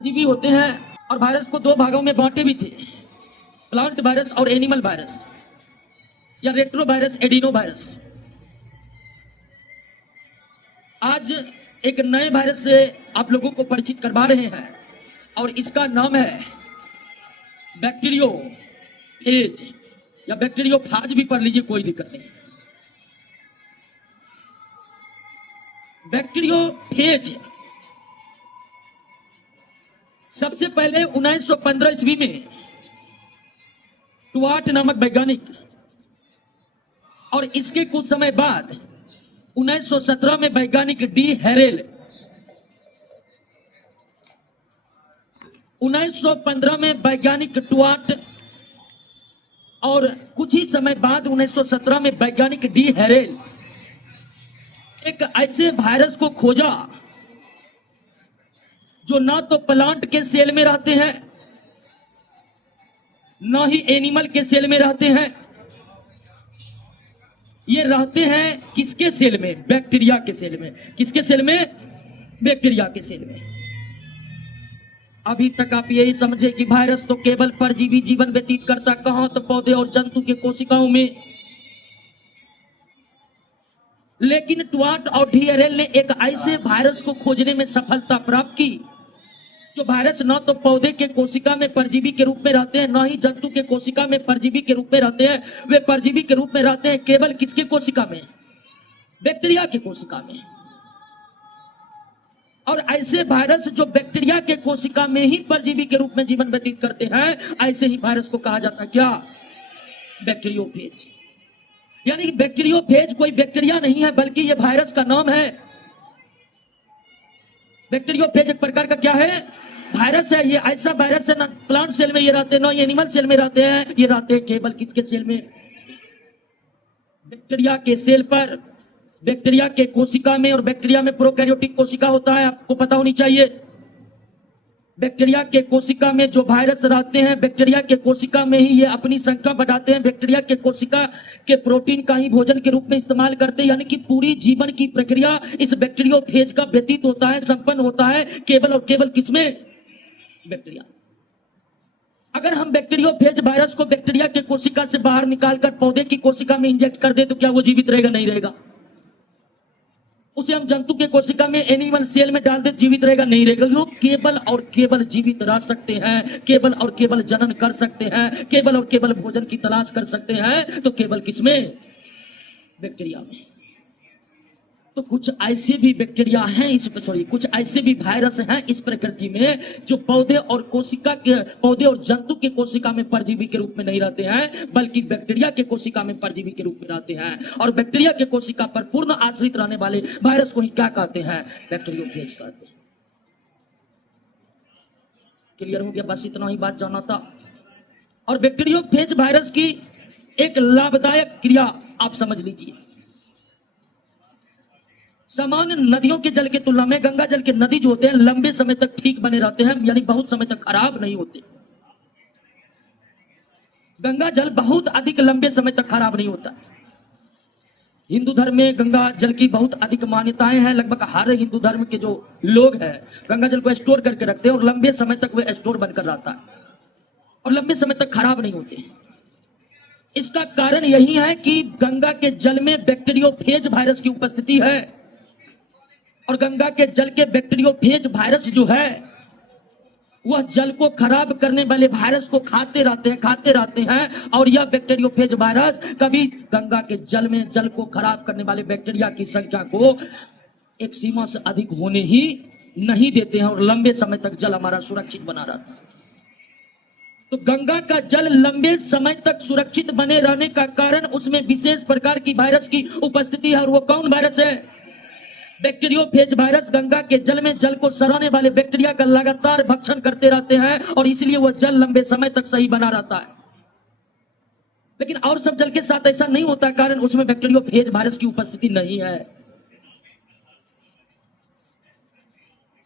जीवी होते हैं और वायरस को दो भागों में बांटे भी थे, प्लांट वायरस और एनिमल वायरस या रेट्रो वायरस, एडिनो वायरस। आज एक नए वायरस से आप लोगों को परिचित करवा रहे हैं और इसका नाम है बैक्टीरियोफेज या बैक्टीरियोफाज भी पढ़ लीजिए, कोई दिक्कत नहीं। बैक्टीरियोफेज सबसे पहले 1915 ईस्वी में टुआर्ट नामक वैज्ञानिक और इसके कुछ समय बाद 1917 में वैज्ञानिक डी हैरेल, 1915 में वैज्ञानिक टुआर्ट और कुछ ही समय बाद 1917 में वैज्ञानिक डी हैरेल एक ऐसे वायरस को खोजा जो ना तो प्लांट के सेल में रहते हैं, ना ही एनिमल के सेल में रहते हैं। ये रहते हैं किसके सेल में? बैक्टीरिया के सेल में। किसके सेल में? बैक्टीरिया के सेल में। अभी तक आप यही समझे कि वायरस तो केवल परजीवी जीवन व्यतीत करता, कहां तो पौधे और जंतु के कोशिकाओं में। लेकिन टुआर्ट और डी हैरेल ने एक ऐसे वायरस को खोजने में सफलता प्राप्त की जो वायरस न तो पौधे के कोशिका में परजीवी के रूप में रहते हैं, न ही जंतु के कोशिका में परजीवी के रूप में रहते हैं। वे परजीवी के रूप में रहते हैं केवल किसके कोशिका में? बैक्टीरिया के कोशिका में। और ऐसे वायरस जो बैक्टीरिया के कोशिका में ही परजीवी के रूप में जीवन व्यतीत करते हैं, ऐसे ही वायरस को कहा जाता है क्या? बैक्टीरियोफेज। यानी कि बैक्टीरियोफेज कोई बैक्टीरिया नहीं है, बल्कि यह वायरस का नाम है। बैक्टीरियोफेज एक प्रकार का क्या है? वायरस है। ये ऐसा वायरस है, ना प्लांट सेल में ये रहते हैं, ना एनिमल सेल में रहते हैं। ये रहते हैं केवल किसके सेल में? बैक्टीरिया के सेल पर, बैक्टीरिया के कोशिका में। और बैक्टीरिया में प्रोकैरियोटिक कोशिका होता है, आपको पता होनी चाहिए। बैक्टीरिया के कोशिका में जो वायरस रहते हैं, बैक्टीरिया के कोशिका में ही ये अपनी संख्या बढ़ाते हैं। बैक्टीरिया के कोशिका के प्रोटीन का ही भोजन के रूप में इस्तेमाल करते हैं। यानी कि पूरी जीवन की प्रक्रिया इस बैक्टीरियोफेज का व्यतीत होता है, संपन्न होता है केवल और केवल किसमें? बैक्टीरिया। अगर हम बैक्टीरियोफेज वायरस को बैक्टीरिया के कोशिका से बाहर निकालकर पौधे की कोशिका में इंजेक्ट कर दे तो क्या वो जीवित रहेगा? नहीं रहेगा। उसे हम जंतु के कोशिका में, एनिमल सेल में डाल दे, जीवित रहेगा? नहीं रहेगा। लोग केवल और केवल जीवित रह सकते हैं, केवल और केवल जनन कर सकते हैं, केवल और केवल भोजन की तलाश कर सकते हैं, तो केवल किसमें? बैक्टीरिया में। तो कुछ ऐसे भी बैक्टीरिया हैं कुछ ऐसे भी वायरस हैं इस प्रकृति में जो पौधे और जंतु के कोशिका में परजीवी के रूप में नहीं रहते हैं, बल्कि बैक्टीरिया के कोशिका में परजीवी के रूप में रहते हैं। और बैक्टीरिया के कोशिका पर पूर्ण आश्रित रहने वाले वायरस को ही क्या कहते हैं? बैक्टीरियोफेज कहते हैं। क्लियर हो गया? बस इतना ही बात जानना था। और बैक्टीरियोफेज वायरस की एक लाभदायक क्रिया आप समझ लीजिए। सामान्य नदियों के जल के तुलना में गंगा जल के नदी जो होते हैं लंबे समय तक ठीक बने रहते हैं, यानी बहुत समय तक खराब नहीं होते। गंगा जल बहुत अधिक लंबे समय तक खराब नहीं होता। हिंदू धर्म में गंगा जल की बहुत अधिक मान्यताएं हैं। लगभग हर हिंदू धर्म के जो लोग हैं गंगा जल को स्टोर करके रखते हैं और लंबे समय तक वह स्टोर बनकर रहता है और लंबे समय तक खराब नहीं होते। इसका कारण यही है कि गंगा के जल में बैक्टीरियोफेज वायरस की उपस्थिति है। और गंगा के जल के बैक्टीरियोफेज वायरस जो है वह जल को खराब करने वाले वायरस को खाते रहते हैं। और यह बैक्टीरियोफेज वायरस कभी गंगा के जल में जल को खराब करने वाले बैक्टीरिया की संख्या को एक सीमा से अधिक होने ही नहीं देते हैं और लंबे समय तक जल हमारा सुरक्षित बना रहता है। तो गंगा का जल लंबे समय तक सुरक्षित बने रहने का कारण उसमें विशेष प्रकार की वायरस की उपस्थिति है। और वो कौन वायरस है? बैक्टीरियोफेज वायरस गंगा के जल में जल को सड़ाने वाले बैक्टीरिया का लगातार भक्षण करते रहते हैं और इसलिए वह जल लंबे समय तक सही बना रहता है। लेकिन और सब जल के साथ ऐसा नहीं होता, कारण उसमें बैक्टीरियोफेज वायरस की उपस्थिति नहीं है।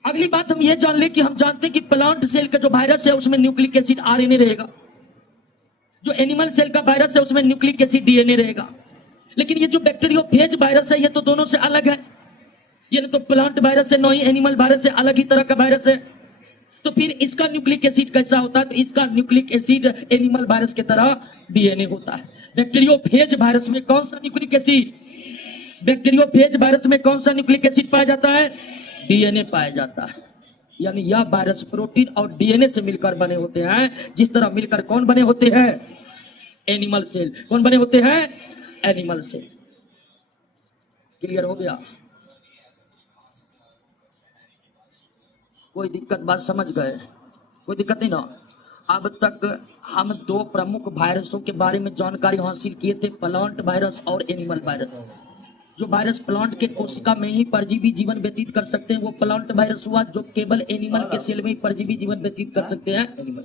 अगली बात हम यह जान ले कि हम जानते हैं कि प्लांट सेल का जो वायरस है उसमें न्यूक्लिक एसिड आरएनए रहेगा। जो एनिमल सेल का वायरस है उसमें न्यूक्लिक एसिड डीएनए रहेगा। लेकिन ये जो बैक्टीरियोफेज वायरस है ये तो दोनों से अलग है। ये तो प्लांट वायरस है, न ही एनिमल वायरस है, अलग ही तरह का वायरस है। तो फिर इसका न्यूक्लिक एसिड कैसा होता है? तो इसका न्यूक्लिक एसिड एनिमल वायरस की तरह डीएनए होता है। बैक्टीरियोफेज वायरस में कौन सा न्यूक्लिक एसिड? बैक्टीरियोफेज वायरस में कौन सा न्यूक्लिक एसिड पाया जाता है? डीएनए पाया जाता है। यानी यह वायरस प्रोटीन और डीएनए से मिलकर बने होते हैं। जिस तरह मिलकर कौन बने होते हैं? Animal cell. कौन बने होते हैं? Animal cell. क्लियर हो गया? कोई दिक्कत? बात समझ गए? कोई दिक्कत नहीं ना? अब तक हम दो प्रमुख वायरसों के बारे में जानकारी हासिल किए थे, प्लांट वायरस और एनिमल वायरस। जो वायरस प्लांट के कोशिका में ही परजीवी जीवन व्यतीत कर सकते हैं वो प्लांट वायरस हुआ। जो केवल एनिमल के सेल में ही परजीवी जीवन व्यतीत कर सकते हैं एनिमल।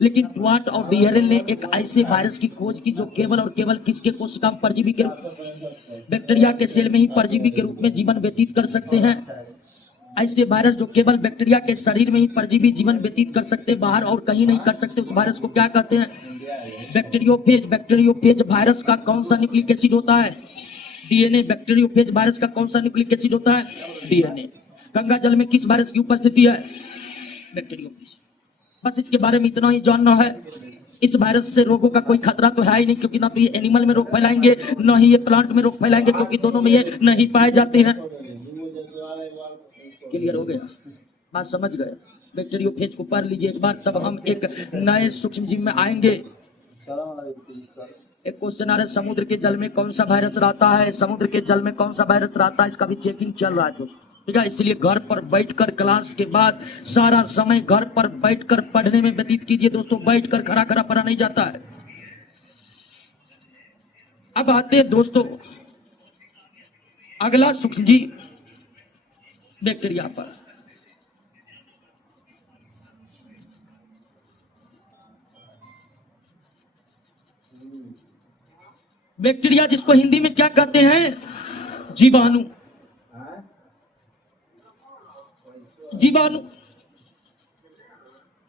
लेकिन ट्वाट और डीएरएल ने एक ऐसे वायरस की खोज की जो केवल और केवल किसके कोशिका में परजीवी के बैक्टीरिया के सेल में ही परजीवी के रूप में जीवन व्यतीत कर सकते हैं। ऐसे वायरस जो केवल बैक्टीरिया के शरीर में ही परजीवी जीवन व्यतीत कर सकते, बाहर और कहीं नहीं कर सकते, उस वायरस को क्या कहते हैं? बैक्टीरियोफेज। बैक्टीरियोफेज वायरस का कौन सा न्यूक्लिक एसिड होता है? डीएनए। बैक्टीरियोफेज वायरस का कौन सा न्यूक्लिक एसिड होता है? डीएनए। गंगा जल में किस वायरस की उपस्थिति है? बैक्टीरियोफेज। बस इसके बारे में इतना ही जानना है। इस वायरस से रोगों का कोई खतरा तो है ही नहीं, क्योंकि ना तो ये एनिमल में रोग फैलाएंगे ना ही ये प्लांट में रोग फैलाएंगे, क्योंकि दोनों में ये नहीं पाए जाते हैं। क्लियर हो गया? बात समझ गए? बैक्टीरियोफेज को पढ़ लीजिए एक बार, तब हम एक नए सूक्ष्म जीव में आएंगे। एक क्वेश्चन आ रहा है, समुद्र के जल में कौन सा वायरस रहता है? समुद्र के जल में कौन सा वायरस रहता है? इसका भी चेकिंग चल रहा है दोस्तों, ठीक है? इसलिए घर पर बैठकर क्लास के बाद सारा समय घर पर बैठकर पढ़ने में व्यतीत कीजिए दोस्तों। बैठकर खड़ा खड़ा पढ़ा नहीं जाता है। अब आते हैं दोस्तों अगला सूक्ष्मजीव बैक्टीरिया पर। बैक्टीरिया जिसको हिंदी में क्या कहते हैं? जीवाणु। जीवाणु।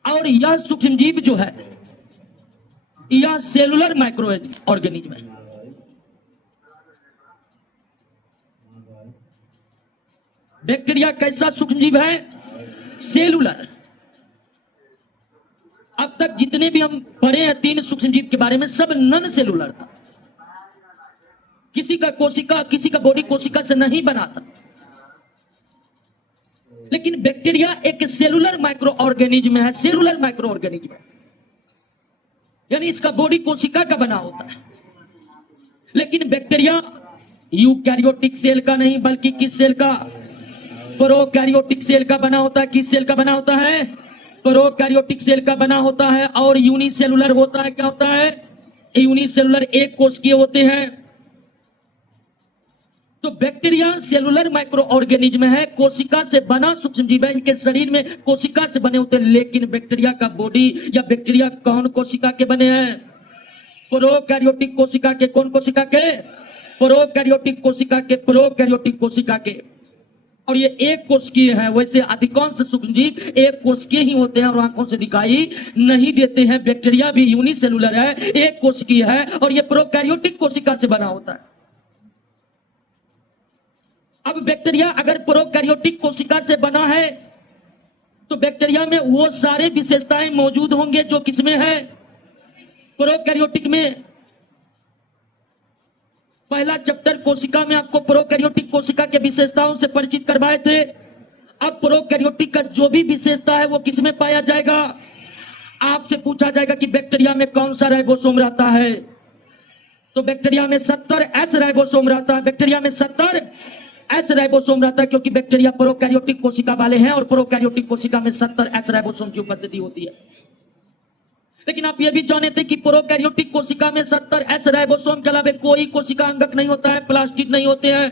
और यह सूक्ष्मजीव जो है यह सेलुलर माइक्रो ऑर्गेनिज्म है। बैक्टीरिया कैसा सूक्ष्मजीव है? सेलुलर। अब तक जितने भी हम पढ़े हैं तीन सूक्ष्मजीव के बारे में, सब नन सेलुलर था। किसी का कोशिका, किसी का बॉडी कोशिका से नहीं बना था। लेकिन बैक्टीरिया एक सेलुलर माइक्रो ऑर्गेनिज्म है। सेलुलर माइक्रो ऑर्गेनिज्म यानी इसका बॉडी कोशिका का बना होता है। लेकिन बैक्टीरिया यूकैरियोटिक सेल का नहीं, बल्कि किस सेल का? प्रोकैरियोटिक सेल का बना होता है। किस सेल का बना होता है? प्रोकैरियोटिक सेल का बना होता है। और यूनिसेलुलर होता है। क्या होता है? यूनिसेलुलर, एक कोशिकीय होते हैं। तो बैक्टीरिया सेलुलर माइक्रो ऑर्गेनिज्म है, कोशिका से बना सूक्ष्मजीव है। इनके शरीर में कोशिका से बने होते हैं। लेकिन बैक्टीरिया का बॉडी या बैक्टीरिया कौन कोशिका के बने हैं? प्रोकैरियोटिक कोशिका के। कौन कोशिका के? प्रोकैरियोटिक कोशिका के। प्रोकैरियोटिक कोशिका के। और ये एक कोशिकीय है। वैसे अधिकांश सूक्ष्मजीव एक कोशिकीय ही होते हैं और आंखों से दिखाई नहीं देते हैं। बैक्टीरिया भी यूनिसेलुलर है, एक कोशिकीय है, और ये प्रोकैरियोटिक कोशिका से बना होता है। अब बैक्टीरिया अगर प्रोकैरियोटिक कोशिका से बना है तो बैक्टीरिया में वो सारे विशेषताएं मौजूद होंगे जो किसमें है? प्रोकैरियोटिक में। पहला चैप्टर कोशिका में आपको प्रोकैरियोटिक कोशिका के विशेषताओं से परिचित करवाए थे। अब प्रोकैरियोटिक का जो भी विशेषता है वो किसमें पाया जाएगा? आपसे पूछा जाएगा कि बैक्टीरिया में कौन सा राइबोसोम रहता है, तो बैक्टीरिया में 70 एस राइबोसोम रहता है। बैक्टीरिया में 70 एस राइबोसोम रहता है, क्योंकि बैक्टीरिया प्रोकैरियोटिक कोशिका वाले हैं और प्रोकैरियोटिक कोशिका में 70 एस राइबोसोम की उपस्थिति होती है। लेकिन आप ये भी जानते थे कि प्रोकैरियोटिक कोशिका में 70 एस राइबोसोम के अलावा कोई कोशिका अंगक नहीं होता है। प्लास्टिड नहीं होते हैं,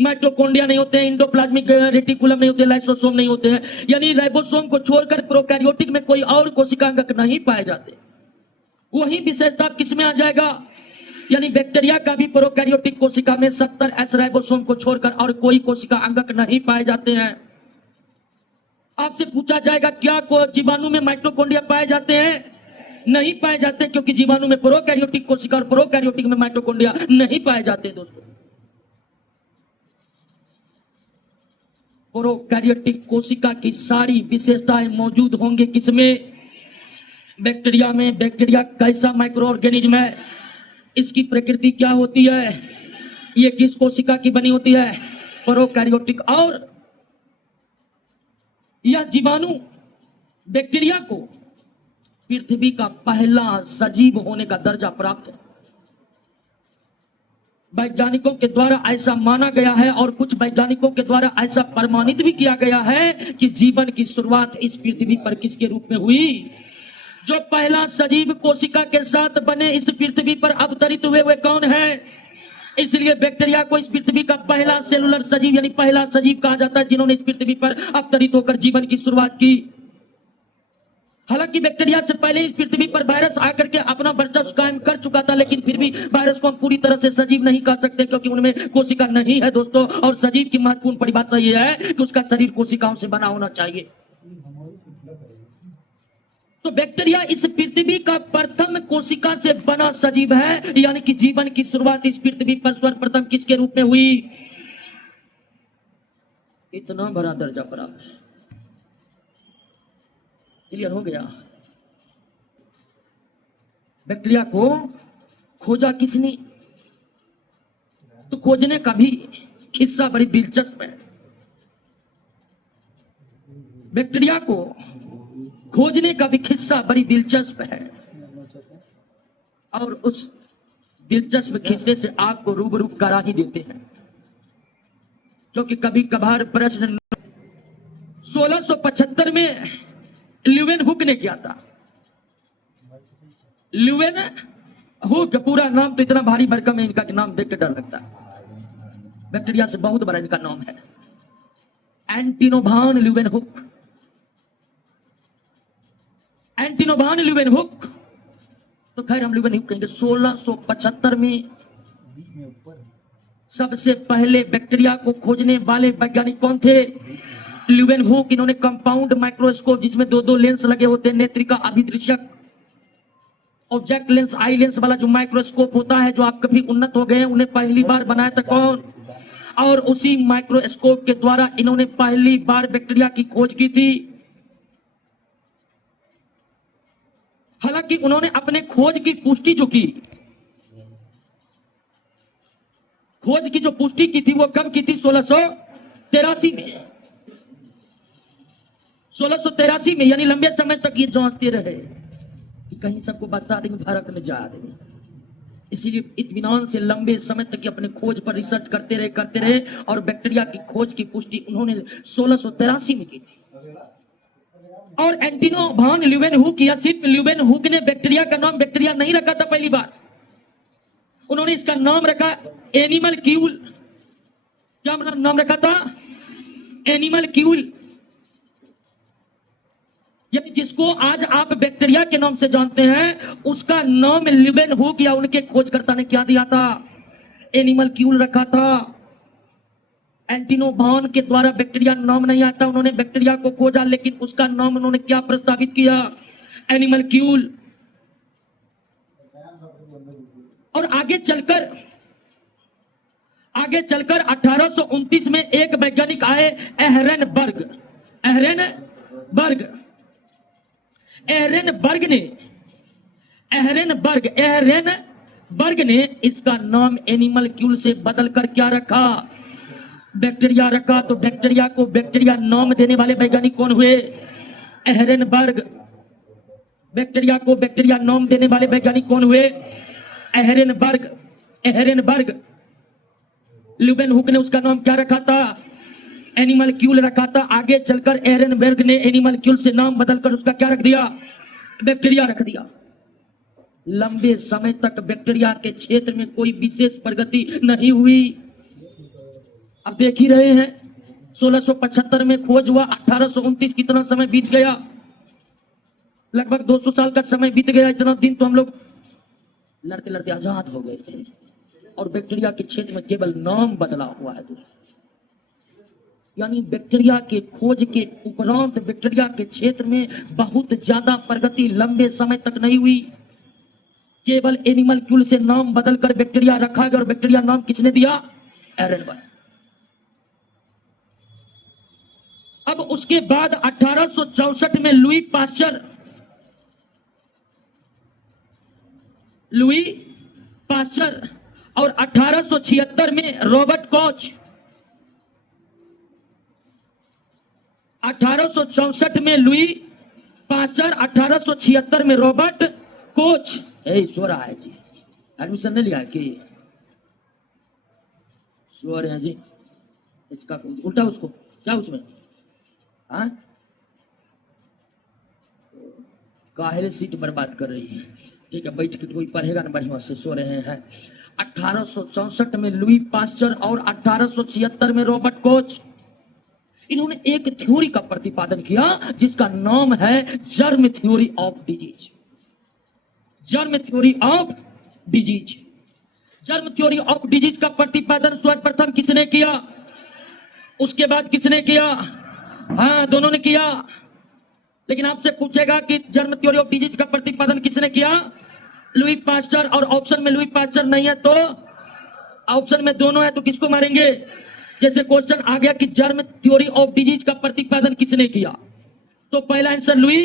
माइटोकॉन्ड्रिया नहीं होते हैं, इंडोप्लाज्मिक रेटिकुलम नहीं होते, लाइसोसोम नहीं होते हैं। यानी राइबोसोम को छोड़कर प्रोकैरियोटिक में कोई और कोशिका अंगक नहीं पाए जाते। वही विशेषता किसमें आ जाएगा? यानी बैक्टीरिया का भी प्रोकैरियोटिक कोशिका में 70 एस राइबोसोम को छोड़कर और कोई कोशिका अंगक नहीं पाए जाते हैं। आपसे पूछा जाएगा क्या जीवाणु में माइटोकॉन्ड्रिया पाए जाते हैं? नहीं पाए जाते, क्योंकि जीवाणु में प्रोकैरियोटिक कोशिका और प्रोकैरियोटिक में माइटोकॉन्ड्रिया नहीं पाए जाते दोस्तों। प्रोकैरियोटिक कोशिका की सारी विशेषताएं मौजूद होंगे किसमें? बैक्टीरिया में। बैक्टीरिया कैसा माइक्रो ऑर्गेनिज्म है, इसकी प्रकृति क्या होती है, ये किस कोशिका की बनी होती है? प्रोकैरियोटिक। और यह जीवाणु बैक्टीरिया को पृथ्वी का पहला सजीव होने का दर्जा प्राप्त है। वैज्ञानिकों के द्वारा ऐसा माना गया है और कुछ वैज्ञानिकों के द्वारा ऐसा प्रमाणित भी किया गया है कि जीवन की शुरुआत इस पृथ्वी पर किसके रूप में हुई? जो पहला सजीव कोशिका के साथ बने इस पृथ्वी पर अवतरित हुए वे कौन है? इसलिए बैक्टीरिया को इस पृथ्वी का पहला सेलुलर सजीव यानी पहला सजीव कहा जाता है, जिन्होंने इस पृथ्वी पर अवतरित होकर जीवन की शुरुआत की। हालांकि बैक्टीरिया से पहले इस पृथ्वी पर वायरस आकर के अपना वर्चस्व कायम कर चुका था, लेकिन फिर भी वायरस को हम पूरी तरह से सजीव नहीं कह सकते, क्योंकि उनमें कोशिका नहीं है दोस्तों। और सजीव की महत्वपूर्ण परिभाषा यह है कि उसका शरीर कोशिकाओं से बना होना चाहिए। तो बैक्टीरिया इस पृथ्वी का प्रथम कोशिका से बना सजीव है, यानी कि जीवन की शुरुआत इस पृथ्वी पर सर्वप्रथम किसके रूप में हुई? इतना बड़ा दर्जा प्राप्त है। क्लियर हो गया? बैक्टीरिया को खोजा किसने? तो खोजने का भी किस्सा बड़ी दिलचस्प है। बैक्टीरिया को खोजने का भी किस्सा बड़ी दिलचस्प है, और उस दिलचस्प किस्से से आपको रूबरू करा ही देते हैं, क्योंकि कभी कभार प्रश्न 1675 में ल्यूवेन हुक ने किया था। ल्यूवेन हुक, पूरा नाम तो इतना भारी भरकम है, इनका नाम देख के डर लगता है। बैक्टीरिया से बहुत बड़ा इनका नाम है, एंटोनी वान ल्यूवेन हुक। एंटोनी वान ल्यूवेन हुक, तो खैर हम ल्यूवेन हुक कहेंगे। 1675 में सबसे पहले बैक्टीरिया को खोजने वाले वैज्ञानिक कौन थे? Leeuwen hook. इन्होंने कंपाउंड माइक्रोस्कोप, जिसमें दो लेंस लगे होते हैं, नेत्रिका, अभिदृश्यक, ऑब्जेक्ट लेंस, आई लेंस वाला जो माइक्रोस्कोप होता है, जो आप कभी उन्नत हो गए, उन्हें पहली बार बनाया था कौन? और उसी माइक्रोस्कोप के द्वारा इन्होंने पहली बार बैक्टीरिया की खोज की थी। हालांकि उन्होंने अपने खोज की पुष्टि जो की, खोज की जो पुष्टि की थी वो कब की थी? 1683 में। 1683 में, यानी लंबे समय तक ये जांचते रहे कि कहीं सबको बता देंगे, भारत में जा देंगे। इसीलिए इत्मीनान से लंबे समय तक अपने खोज पर रिसर्च करते रहे और बैक्टीरिया की खोज की पुष्टि उन्होंने 1683 में की थी। और एंटोनी वान ल्यूवेन हुक, या सिर्फ ल्यूवेन हुक ने बैक्टीरिया का नाम बैक्टीरिया नहीं रखा था पहली बार, उन्होंने इसका नाम रखा एनिमल क्यूल। क्या नाम रखा था? एनिमल क्यूल। यानी जिसको आज आप बैक्टीरिया के नाम से जानते हैं, उसका नाम ल्यूवेन हुक या उनके खोजकर्ता ने क्या दिया था? एनिमल क्यूल रखा था। एंटोनी वान के द्वारा बैक्टीरिया नाम नहीं आता, उन्होंने बैक्टीरिया को खोजा, लेकिन उसका नाम उन्होंने क्या प्रस्तावित किया? एनिमल क्यूल। और आगे चलकर 1829 में एक वैज्ञानिक आए, एहरेनबर्ग ने इसका नाम एनिमल क्यूल से बदलकर क्या रखा? बैक्टीरिया रखा। तो बैक्टीरिया को बैक्टीरिया नाम देने वाले वैज्ञानिक कौन हुए? एहरेनबर्ग। बैक्टीरिया को बैक्टीरिया नाम देने वाले वैज्ञानिक कौन हुए? एहरेनबर्ग। ल्यूवेन हुक ने उसका नाम क्या रखा था? एनिमल क्यूल रखा था। आगे चलकर एहरेनबर्ग ने एनिमल क्यूल से नाम बदलकर उसका क्या रख दिया? बैक्टीरिया रख दिया। लंबे समय तक बैक्टीरिया के क्षेत्र में कोई विशेष प्रगति नहीं हुई। अब देख ही रहे हैं, 1675 में खोज हुआ, 1829 कितना समय बीत गया? लगभग 200 साल का समय बीत गया। इतना दिन तो हम लोग लड़ते लड़ते आजाद हो गए थे, और बैक्टीरिया के क्षेत्र में केवल नाम बदला हुआ है। यानी बैक्टीरिया के खोज के उपरांत बैक्टीरिया के क्षेत्र में बहुत ज्यादा प्रगति लंबे समय तक नहीं हुई। केवल एनिमल क्यूल से नाम बदलकर बैक्टीरिया रखा गया, और बैक्टीरिया नाम किसने दिया? एहरेनबर्ग। अब उसके बाद 1864 में लुई पास्चर और 1876 में रॉबर्ट कोच। 1864 में लुई पास्चर, 1876 में रॉबर्ट कोच। सो रहा है जी, एडमिशन नहीं लिया कि सो रहे हैं जी, इसका उल्टा उसको क्या उसमें हाँ काहे सीट बर्बाद कर रही है। ठीक है, बैठ के कोई पढ़ेगा ना बढ़िया से। सो रहे हैं 1864 में लुई पास्चर और 1876 में रॉबर्ट कोच। इन्होंने एक थ्योरी का प्रतिपादन किया जिसका नाम है germ theory of disease. Germ theory of disease. Germ theory of disease का प्रतिपादन सर्वप्रथम किसने किया? उसके बाद किसने किया? हाँ, दोनों ने किया। लेकिन आपसे पूछेगा कि जर्म थ्योरी ऑफ डिजीज का प्रतिपादन किसने किया? Louis Pasteur. और ऑप्शन में लुई पास्चर नहीं है तो ऑप्शन में दोनों है तो किसको मारेंगे? जैसे क्वेश्चन आ गया कि जर्म थ्योरी ऑफ डिजीज का प्रतिपादन किसने किया, तो पहला आंसर लुई।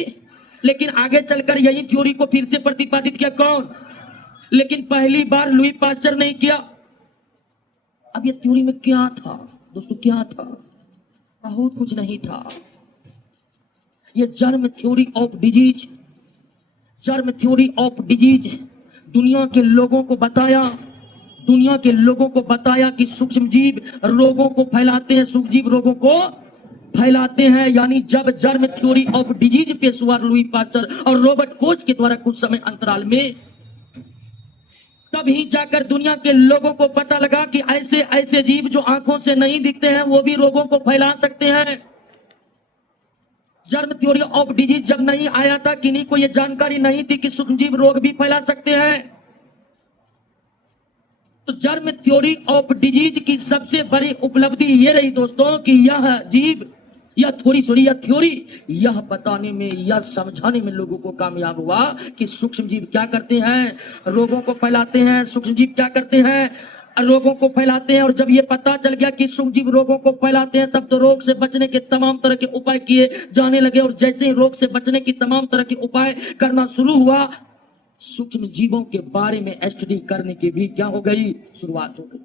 लेकिन आगे चलकर यही थ्योरी को फिर से प्रतिपादित किया कौन? लेकिन पहली बार लुई पास्चर नहीं किया। अब ये थ्योरी में क्या था दोस्तों? क्या था? बहुत कुछ नहीं था। ये germ theory of disease, germ theory of disease दुनिया के लोगों को बताया, दुनिया के लोगों को बताया कि सूक्ष्म जीव रोगों को फैलाते हैं, सूक्ष्म जीव रोगों को फैलाते हैं। यानी जब जर्म थ्योरी ऑफ डिजीज पेश हुआ लुई पास्चर और रॉबर्ट कोच के द्वारा कुछ समय अंतराल में, तभी जाकर दुनिया के लोगों को पता लगा कि ऐसे ऐसे जीव जो आंखों से नहीं दिखते हैं वो भी रोगों को फैला सकते हैं। जर्म थ्योरी ऑफ डिजीज जब नहीं आया था, किन्हीं को यह जानकारी नहीं थी कि सूक्ष्मजीव रोग भी फैला सकते हैं। तो जर्म थ्योरी ऑफ डिजीज की सबसे बड़ी उपलब्धि यह रही दोस्तों कि यह जीव, यह थ्योरी यह बताने में, यह समझाने में लोगों को कामयाब हुआ कि सूक्ष्मजीव क्या करते हैं, रोगों को फैलाते हैं। सूक्ष्मजीव क्या करते हैं? रोगों को फैलाते हैं। और जब ये पता चल गया कि सूक्ष्मजीव रोगों को फैलाते हैं, तब तो रोग से बचने के तमाम तरह के उपाय किए जाने लगे। और जैसे ही रोग से बचने की तमाम तरह के उपाय करना शुरू हुआ, सूक्ष्म जीवों के बारे में स्टडी करने की भी क्या हो गई? शुरुआत हो गई।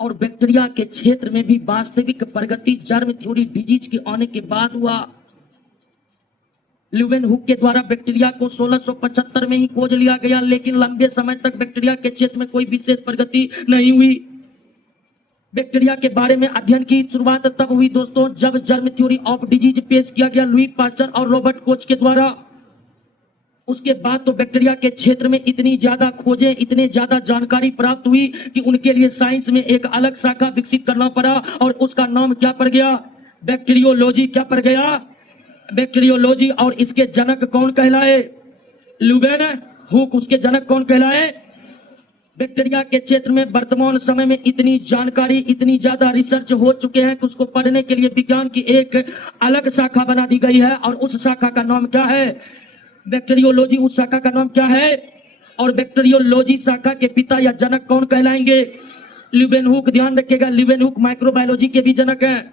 और बैक्टीरिया के क्षेत्र में भी वास्तविक प्रगति जर्म थ्योरी डिजीज के आने के बाद हुआ। ल्यूवेनहुक के द्वारा बैक्टीरिया को 1675 में ही खोज लिया गया, लेकिन लंबे समय तक बैक्टीरिया के क्षेत्र में कोई विशेष प्रगति नहीं हुई। बैक्टीरिया के बारे में अध्ययन की शुरुआत तब हुई दोस्तों जब जर्म थ्योरी ऑफ डिजीज पेश किया गया लुई पास्चर और रॉबर्ट कोच के द्वारा। उसके बाद तो बैक्टीरिया के क्षेत्र में इतनी ज्यादा खोजें, इतने ज्यादा जानकारी प्राप्त हुई कि उनके लिए साइंस में एक अलग शाखा विकसित करना पड़ा। और उसका नाम क्या पड़ गया? बैक्टीरियोलॉजी। क्या पड़ गया? बैक्टीरियोलॉजी। और इसके जनक कौन कहलाए? ल्यूवेनहुक। उसके जनक कौन कहलाए? बैक्टीरिया के क्षेत्र में वर्तमान समय में इतनी जानकारी, इतनी ज्यादा रिसर्च हो चुके हैं कि उसको पढ़ने के लिए विज्ञान की एक अलग शाखा बना दी गई है। और उस शाखा का नाम क्या है? बैक्टीरियोलॉजी। उस शाखा का नाम क्या है? और बैक्टीरियोलॉजी शाखा के पिता या जनक कौन कहलाएंगे? ल्यूवेनहुक। ध्यान रखिएगा, ल्यूवेनहुक माइक्रोबायोलॉजी के भी जनक हैं।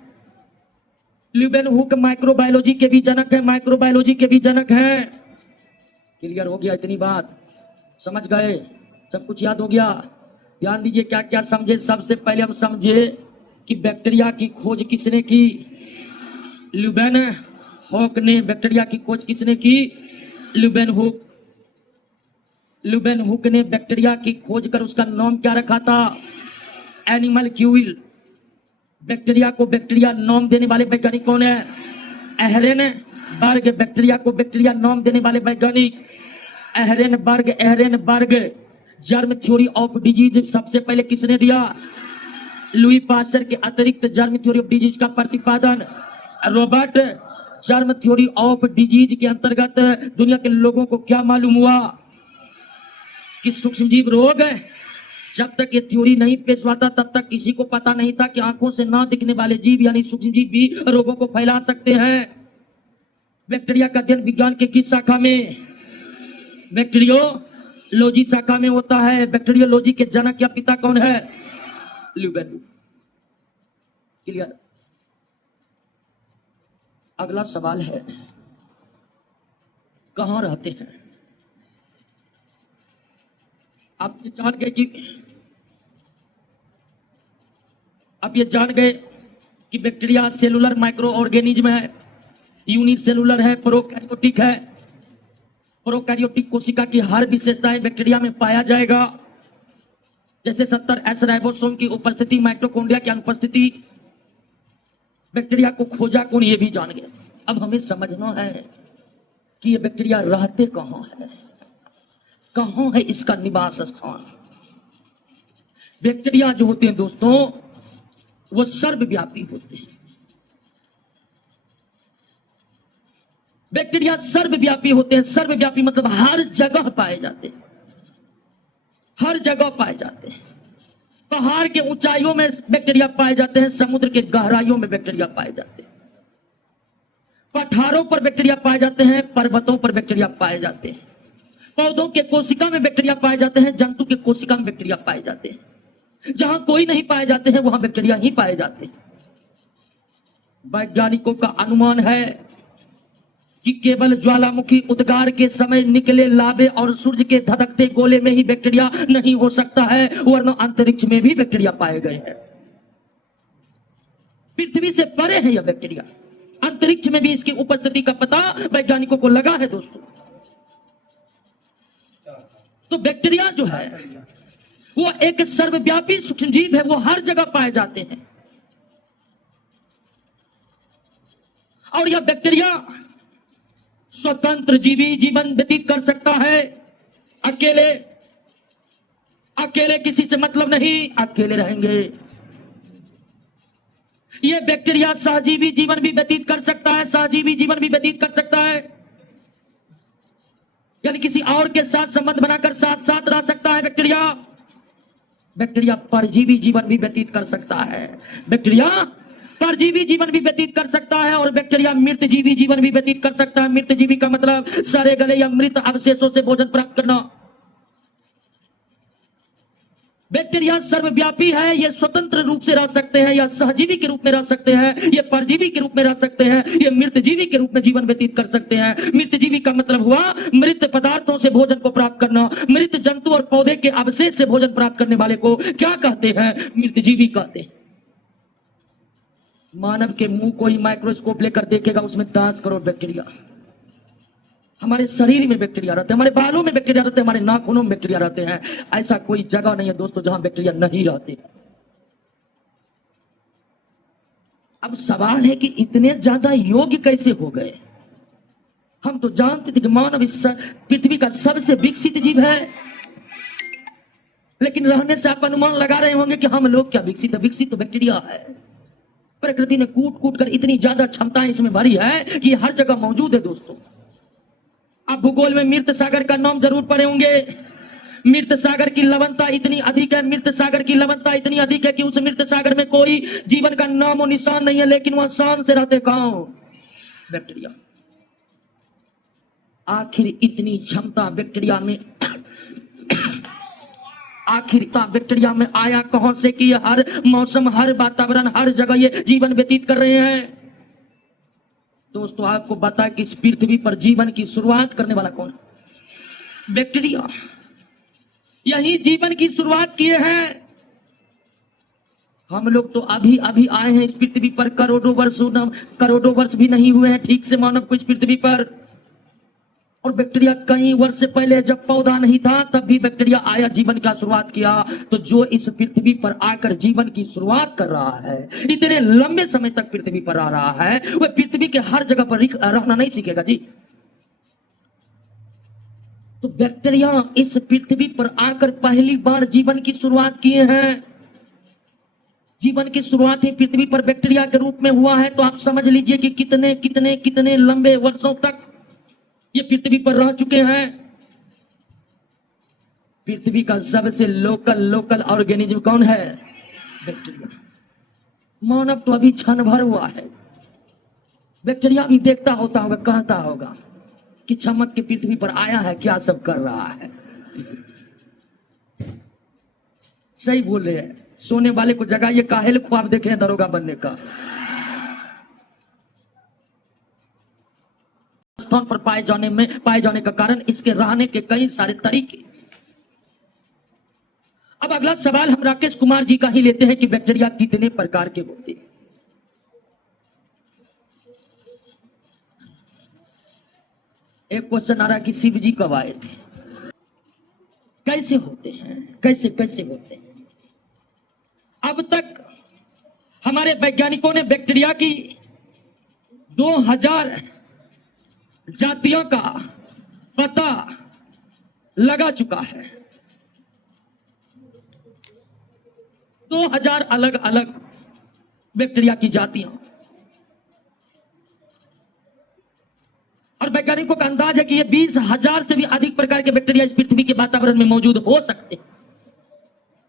ल्यूवेनहुक माइक्रोबायोलॉजी के भी जनक है, माइक्रोबायोलॉजी के भी जनक हैं। क्लियर हो गया? इतनी बात समझ गए? सब कुछ याद हो गया? ध्यान दीजिए क्या क्या समझे। सबसे पहले हम समझे कि बैक्टीरिया की खोज किसने की? ल्यूवेनहुक ने। बैक्टीरिया की खोज किसने की? ल्यूवेनहुक। ल्यूवेनहुक ने बैक्टीरिया की खोज कर उसका नाम क्या रखा था? एनिमल क्यूल। बैक्टीरिया को बैक्टीरिया नाम देने वाले वैज्ञानिक कौन है? एहरेनबर्ग। बैक्टीरिया को बैक्टीरिया नाम देने वाले वैज्ञानिक एहरेनबर्ग। जर्म थ्योरी ऑफ डिजीज सबसे पहले किसने दिया? लुई पास्चर के अतिरिक्त जर्म थ्योरी ऑफ डिजीज का प्रतिपादन Robert. Germ theory of disease के अंतर्गत दुनिया के लोगों को क्या मालूम हुआ? कि सूक्ष्मजीव रोग, जब तक ये थ्योरी नहीं पेश हुआ था तब तक किसी को पता नहीं था कि आंखों से ना दिखने वाले जीव यानी सूक्ष्मजीव भी रोगों को फैला सकते हैं। बैक्टीरिया का अध्ययन विज्ञान के किस शाखा में? बैक्टीरियोलॉजी शाखा में होता है। बैक्टीरियोलॉजी के जनक या पिता कौन है? ल्यूवेनहुक। क्लियर? अगला सवाल है, कहां रहते हैं? आप ये जान गए कि आप ये जान गए कि बैक्टीरिया सेलुलर माइक्रो ऑर्गेनिज्म है, यूनिसेलुलर है, प्रोकैरियोटिक है। प्रोकैरियोटिक कोशिका की हर विशेषताएं बैक्टीरिया में पाया जाएगा, जैसे 70S राइबोसोम की उपस्थिति, माइटोकॉन्ड्रिया की अनुपस्थिति। बैक्टीरिया को खोजा कौन, ये भी जान गए। अब हमें समझना है कि ये बैक्टीरिया रहते कहां है, कहां है इसका निवास स्थान। बैक्टीरिया जो होते हैं दोस्तों, वो सर्वव्यापी होते हैं। बैक्टीरिया सर्वव्यापी होते हैं। सर्वव्यापी मतलब हर जगह पाए जाते हैं, हर जगह पाए जाते हैं। पहाड़ के ऊंचाइयों में बैक्टीरिया पाए जाते हैं, समुद्र के गहराइयों में बैक्टीरिया पाए जाते हैं, पठारों पर बैक्टीरिया पाए जाते हैं, पर्वतों पर बैक्टीरिया पाए जाते हैं, पौधों के कोशिका में बैक्टीरिया पाए जाते हैं, जंतु के कोशिका में बैक्टीरिया पाए जाते हैं। जहां कोई नहीं पाए जाते हैं वहां बैक्टीरिया ही पाए जाते हैं। वैज्ञानिकों का अनुमान है कि केवल ज्वालामुखी उद्गार के समय निकले लावे और सूर्य के धधकते गोले में ही बैक्टीरिया नहीं हो सकता है, वरना अंतरिक्ष में भी बैक्टीरिया पाए गए हैं। पृथ्वी से परे है यह बैक्टीरिया, अंतरिक्ष में भी इसकी उपस्थिति का पता वैज्ञानिकों को लगा है दोस्तों। तो बैक्टीरिया जो है वो एक सर्वव्यापी सूक्ष्मजीव है, वो हर जगह पाए जाते हैं। और यह बैक्टीरिया स्वतंत्र जीवी जीवन व्यतीत कर सकता है, अकेले अकेले किसी से मतलब नहीं, अकेले रहेंगे। यह बैक्टीरिया सहजीवी जीवन भी व्यतीत कर सकता है, सहजीवी जीवन भी व्यतीत कर सकता है, यानी किसी और के साथ संबंध बनाकर साथ साथ रह सकता है। बैक्टीरिया परजीवी जीवन भी व्यतीत कर सकता है, बैक्टीरिया परजीवी जीवन भी व्यतीत कर सकता है, और बैक्टीरिया मृतजीवी जीवन भी व्यतीत कर सकता है। मृतजीवी का मतलब सड़े गले या मृत अवशेषों से भोजन प्राप्त करना। बैक्टीरिया सर्वव्यापी है, ये स्वतंत्र रूप से रह सकते हैं, या सहजीवी के रूप में रह सकते हैं, ये परजीवी के रूप में रह सकते हैं, ये मृतजीवी के रूप में जीवन व्यतीत कर सकते हैं। मृतजीवी का मतलब हुआ मृत पदार्थों से भोजन को प्राप्त करना। मृत जंतु और पौधे के अवशेष से भोजन प्राप्त करने वाले को क्या कहते हैं? मृतजीवी कहते हैं। मानव के मुंह को ही माइक्रोस्कोप लेकर देखेगा, उसमें 10 करोड़ बैक्टीरिया। हमारे शरीर में बैक्टीरिया रहते हैं, हमारे बालों में बैक्टीरिया रहते हैं, हमारे नाखूनों में बैक्टीरिया रहते हैं। ऐसा कोई जगह नहीं है दोस्तों जहां बैक्टीरिया नहीं रहते। अब सवाल है कि इतने ज्यादा योग्य कैसे हो गए? हम तो जानते थे कि मानव इस पृथ्वी का सबसे विकसित जीव है, लेकिन रहने से आप अनुमान लगा रहे होंगे कि हम लोग क्या विकसित है? विकसित तो बैक्टीरिया है। प्रकृति ने कूट कूट कर इतनी ज्यादा क्षमताएं इसमें भरी है कि हर जगह मौजूद है दोस्तों। आप भूगोल में मृत सागर का नाम जरूर पढ़े होंगे। मृत सागर की लवणता इतनी अधिक है, मृत सागर की लवणता इतनी अधिक है कि उस मृत सागर में कोई जीवन का नाम और निशान नहीं है, लेकिन वहां शान से रहते कहां? बैक्टीरिया। आखिर इतनी क्षमता बैक्टीरिया में आखिरता बैक्टीरिया में आया कहां से कि हर मौसम, हर वातावरण, हर जगह ये जीवन व्यतीत कर रहे हैं? दोस्तों आपको बता कि इस पृथ्वी पर जीवन की शुरुआत करने वाला कौन है? बैक्टीरिया। यही जीवन की शुरुआत किए हैं। हम लोग तो अभी अभी आए हैं इस पृथ्वी पर, करोड़ों वर्ष भी नहीं हुए हैं ठीक से मानव को इस पृथ्वी पर। और बैक्टीरिया कई वर्ष से पहले जब पौधा नहीं था तब भी बैक्टीरिया आया, जीवन का शुरुआत किया। तो जो इस पृथ्वी पर आकर जीवन की शुरुआत कर रहा है, इतने लंबे समय तक पृथ्वी पर आ रहा है, वह पृथ्वी के हर जगह पर रहना नहीं सीखेगा जी। तो बैक्टीरिया इस पृथ्वी पर आकर पहली बार जीवन की शुरुआत किए हैं। जीवन की शुरुआत ही पृथ्वी पर बैक्टीरिया के रूप में हुआ है। तो आप समझ लीजिए कि कितने कितने कितने लंबे वर्षों तक ये पृथ्वी पर रह चुके हैं। पृथ्वी का सबसे लोकल ऑर्गेनिज्म कौन है? बैक्टीरिया। मानव तो अभी क्षण भर हुआ है। बैक्टीरिया भी देखता होता होगा, कहता होगा कि चमक के पृथ्वी पर आया है, क्या सब कर रहा है। सही बोल रहे हैं। सोने वाले को जगाइए, काहेल ख्वाब देखे हैं दरोगा बनने का। स्थान पर पाए जाने का कारण इसके रहने के कई सारे तरीके। अब अगला सवाल हम राकेश कुमार जी का ही लेते हैं कि बैक्टीरिया कितने प्रकार के होते हैं। एक क्वेश्चन आ रहा कि शिव जी कब आए थे, कैसे होते हैं, कैसे कैसे होते हैं। अब तक हमारे वैज्ञानिकों ने बैक्टीरिया की 2000 जातियों का पता लगा चुका है। 2000 अलग अलग बैक्टीरिया की जातियां, और वैज्ञानिकों का अंदाज है कि ये 20,000 से भी अधिक प्रकार के बैक्टीरिया इस पृथ्वी के वातावरण में मौजूद हो सकते हैं।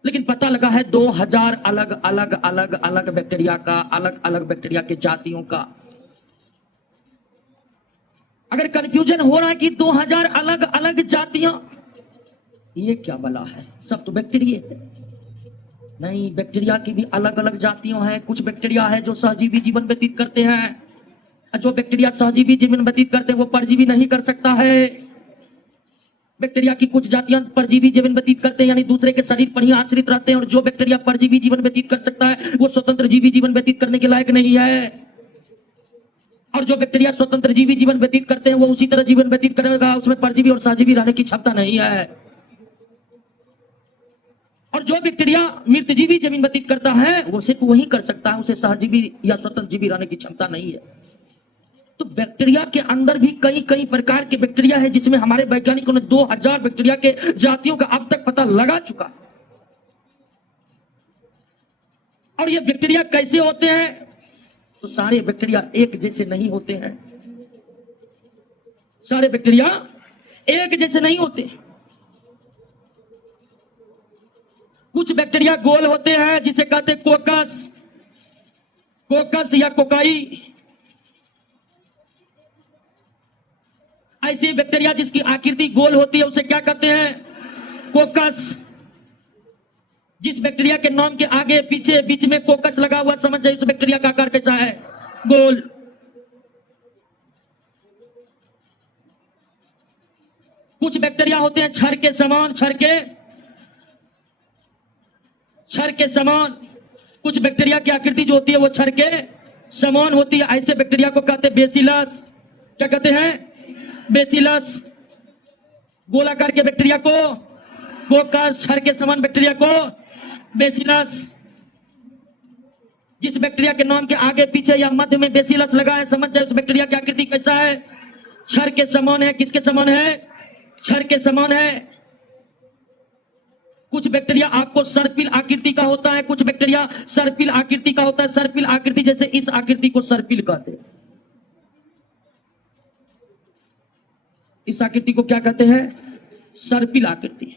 लेकिन पता लगा है 2000 अलग अलग अलग अलग बैक्टीरिया का, अलग अलग बैक्टीरिया के जातियों का। अगर कंफ्यूजन हो रहा है कि 2000 अलग अलग जातियां, ये क्या बला है, सब तो बैक्टीरिया है। नहीं, बैक्टीरिया की भी अलग अलग जातियां हैं। कुछ बैक्टीरिया है जो सहजीवी जीवन व्यतीत करते हैं। जो बैक्टीरिया सहजीवी जीवन व्यतीत करते हैं वो परजीवी नहीं कर सकता है। बैक्टीरिया की कुछ जातियां परजीवी जीवन व्यतीत करते हैं, यानी दूसरे के शरीर पर ही आश्रित रहते हैं। और जो बैक्टीरिया परजीवी जीवन व्यतीत कर सकता है वो स्वतंत्र जीवी जीवन व्यतीत करने के लायक नहीं है। और जो बैक्टीरिया स्वतंत्र जीवी जीवन व्यतीत करते हैं वो उसी तरह जीवन व्यतीत करेगा, उसमें परजीवी और सहजीवी रहने की क्षमता नहीं है। और जो बैक्टीरिया मृतजीवी जीवन व्यतीत करता है वो सिर्फ वही कर सकता है, उसे सहजीवी या स्वतंत्र जीवी रहने की क्षमता नहीं है। तो बैक्टीरिया के अंदर भी कई कई प्रकार के बैक्टीरिया है, जिसमें हमारे वैज्ञानिकों ने 2000 बैक्टीरिया के जातियों का अब तक पता लगा चुका। और ये बैक्टीरिया कैसे होते हैं, तो सारे बैक्टीरिया एक जैसे नहीं होते हैं। सारे बैक्टीरिया एक जैसे नहीं होते। कुछ बैक्टीरिया गोल होते हैं जिसे कहते हैं कोकस, कोकस या कोकाई। ऐसी बैक्टीरिया जिसकी आकृति गोल होती है उसे क्या कहते हैं, कोकस। जिस बैक्टीरिया के नाम के आगे पीछे बीच में कोकस लगा हुआ, समझ जाइए उस बैक्टीरिया का आकार कैसा है, गोल। कुछ बैक्टीरिया होते हैं छड़ के समान, छड़ के समान। कुछ बैक्टीरिया की आकृति जो होती है वो छड़ के समान होती है। ऐसे बैक्टीरिया को कहते हैं बेसिलस। क्या कहते हैं, बेसिलस। गोलाकार के बैक्टीरिया को कोकस, छड़ के समान बैक्टीरिया को बेसिलस। जिस बैक्टीरिया के नाम के आगे पीछे या मध्य में बेसिलस लगा है, समझ जाए उस बैक्टीरिया की आकृति कैसा है, छड़ के समान है। किसके समान है, छड़ के समान है। कुछ बैक्टीरिया आपको सर्पिल आकृति का होता है, कुछ बैक्टीरिया सर्पिल आकृति का होता है। सर्पिल आकृति जैसे इस आकृति को सर्पिल कहते हैं। इस आकृति को क्या कहते हैं, सर्पिल आकृति।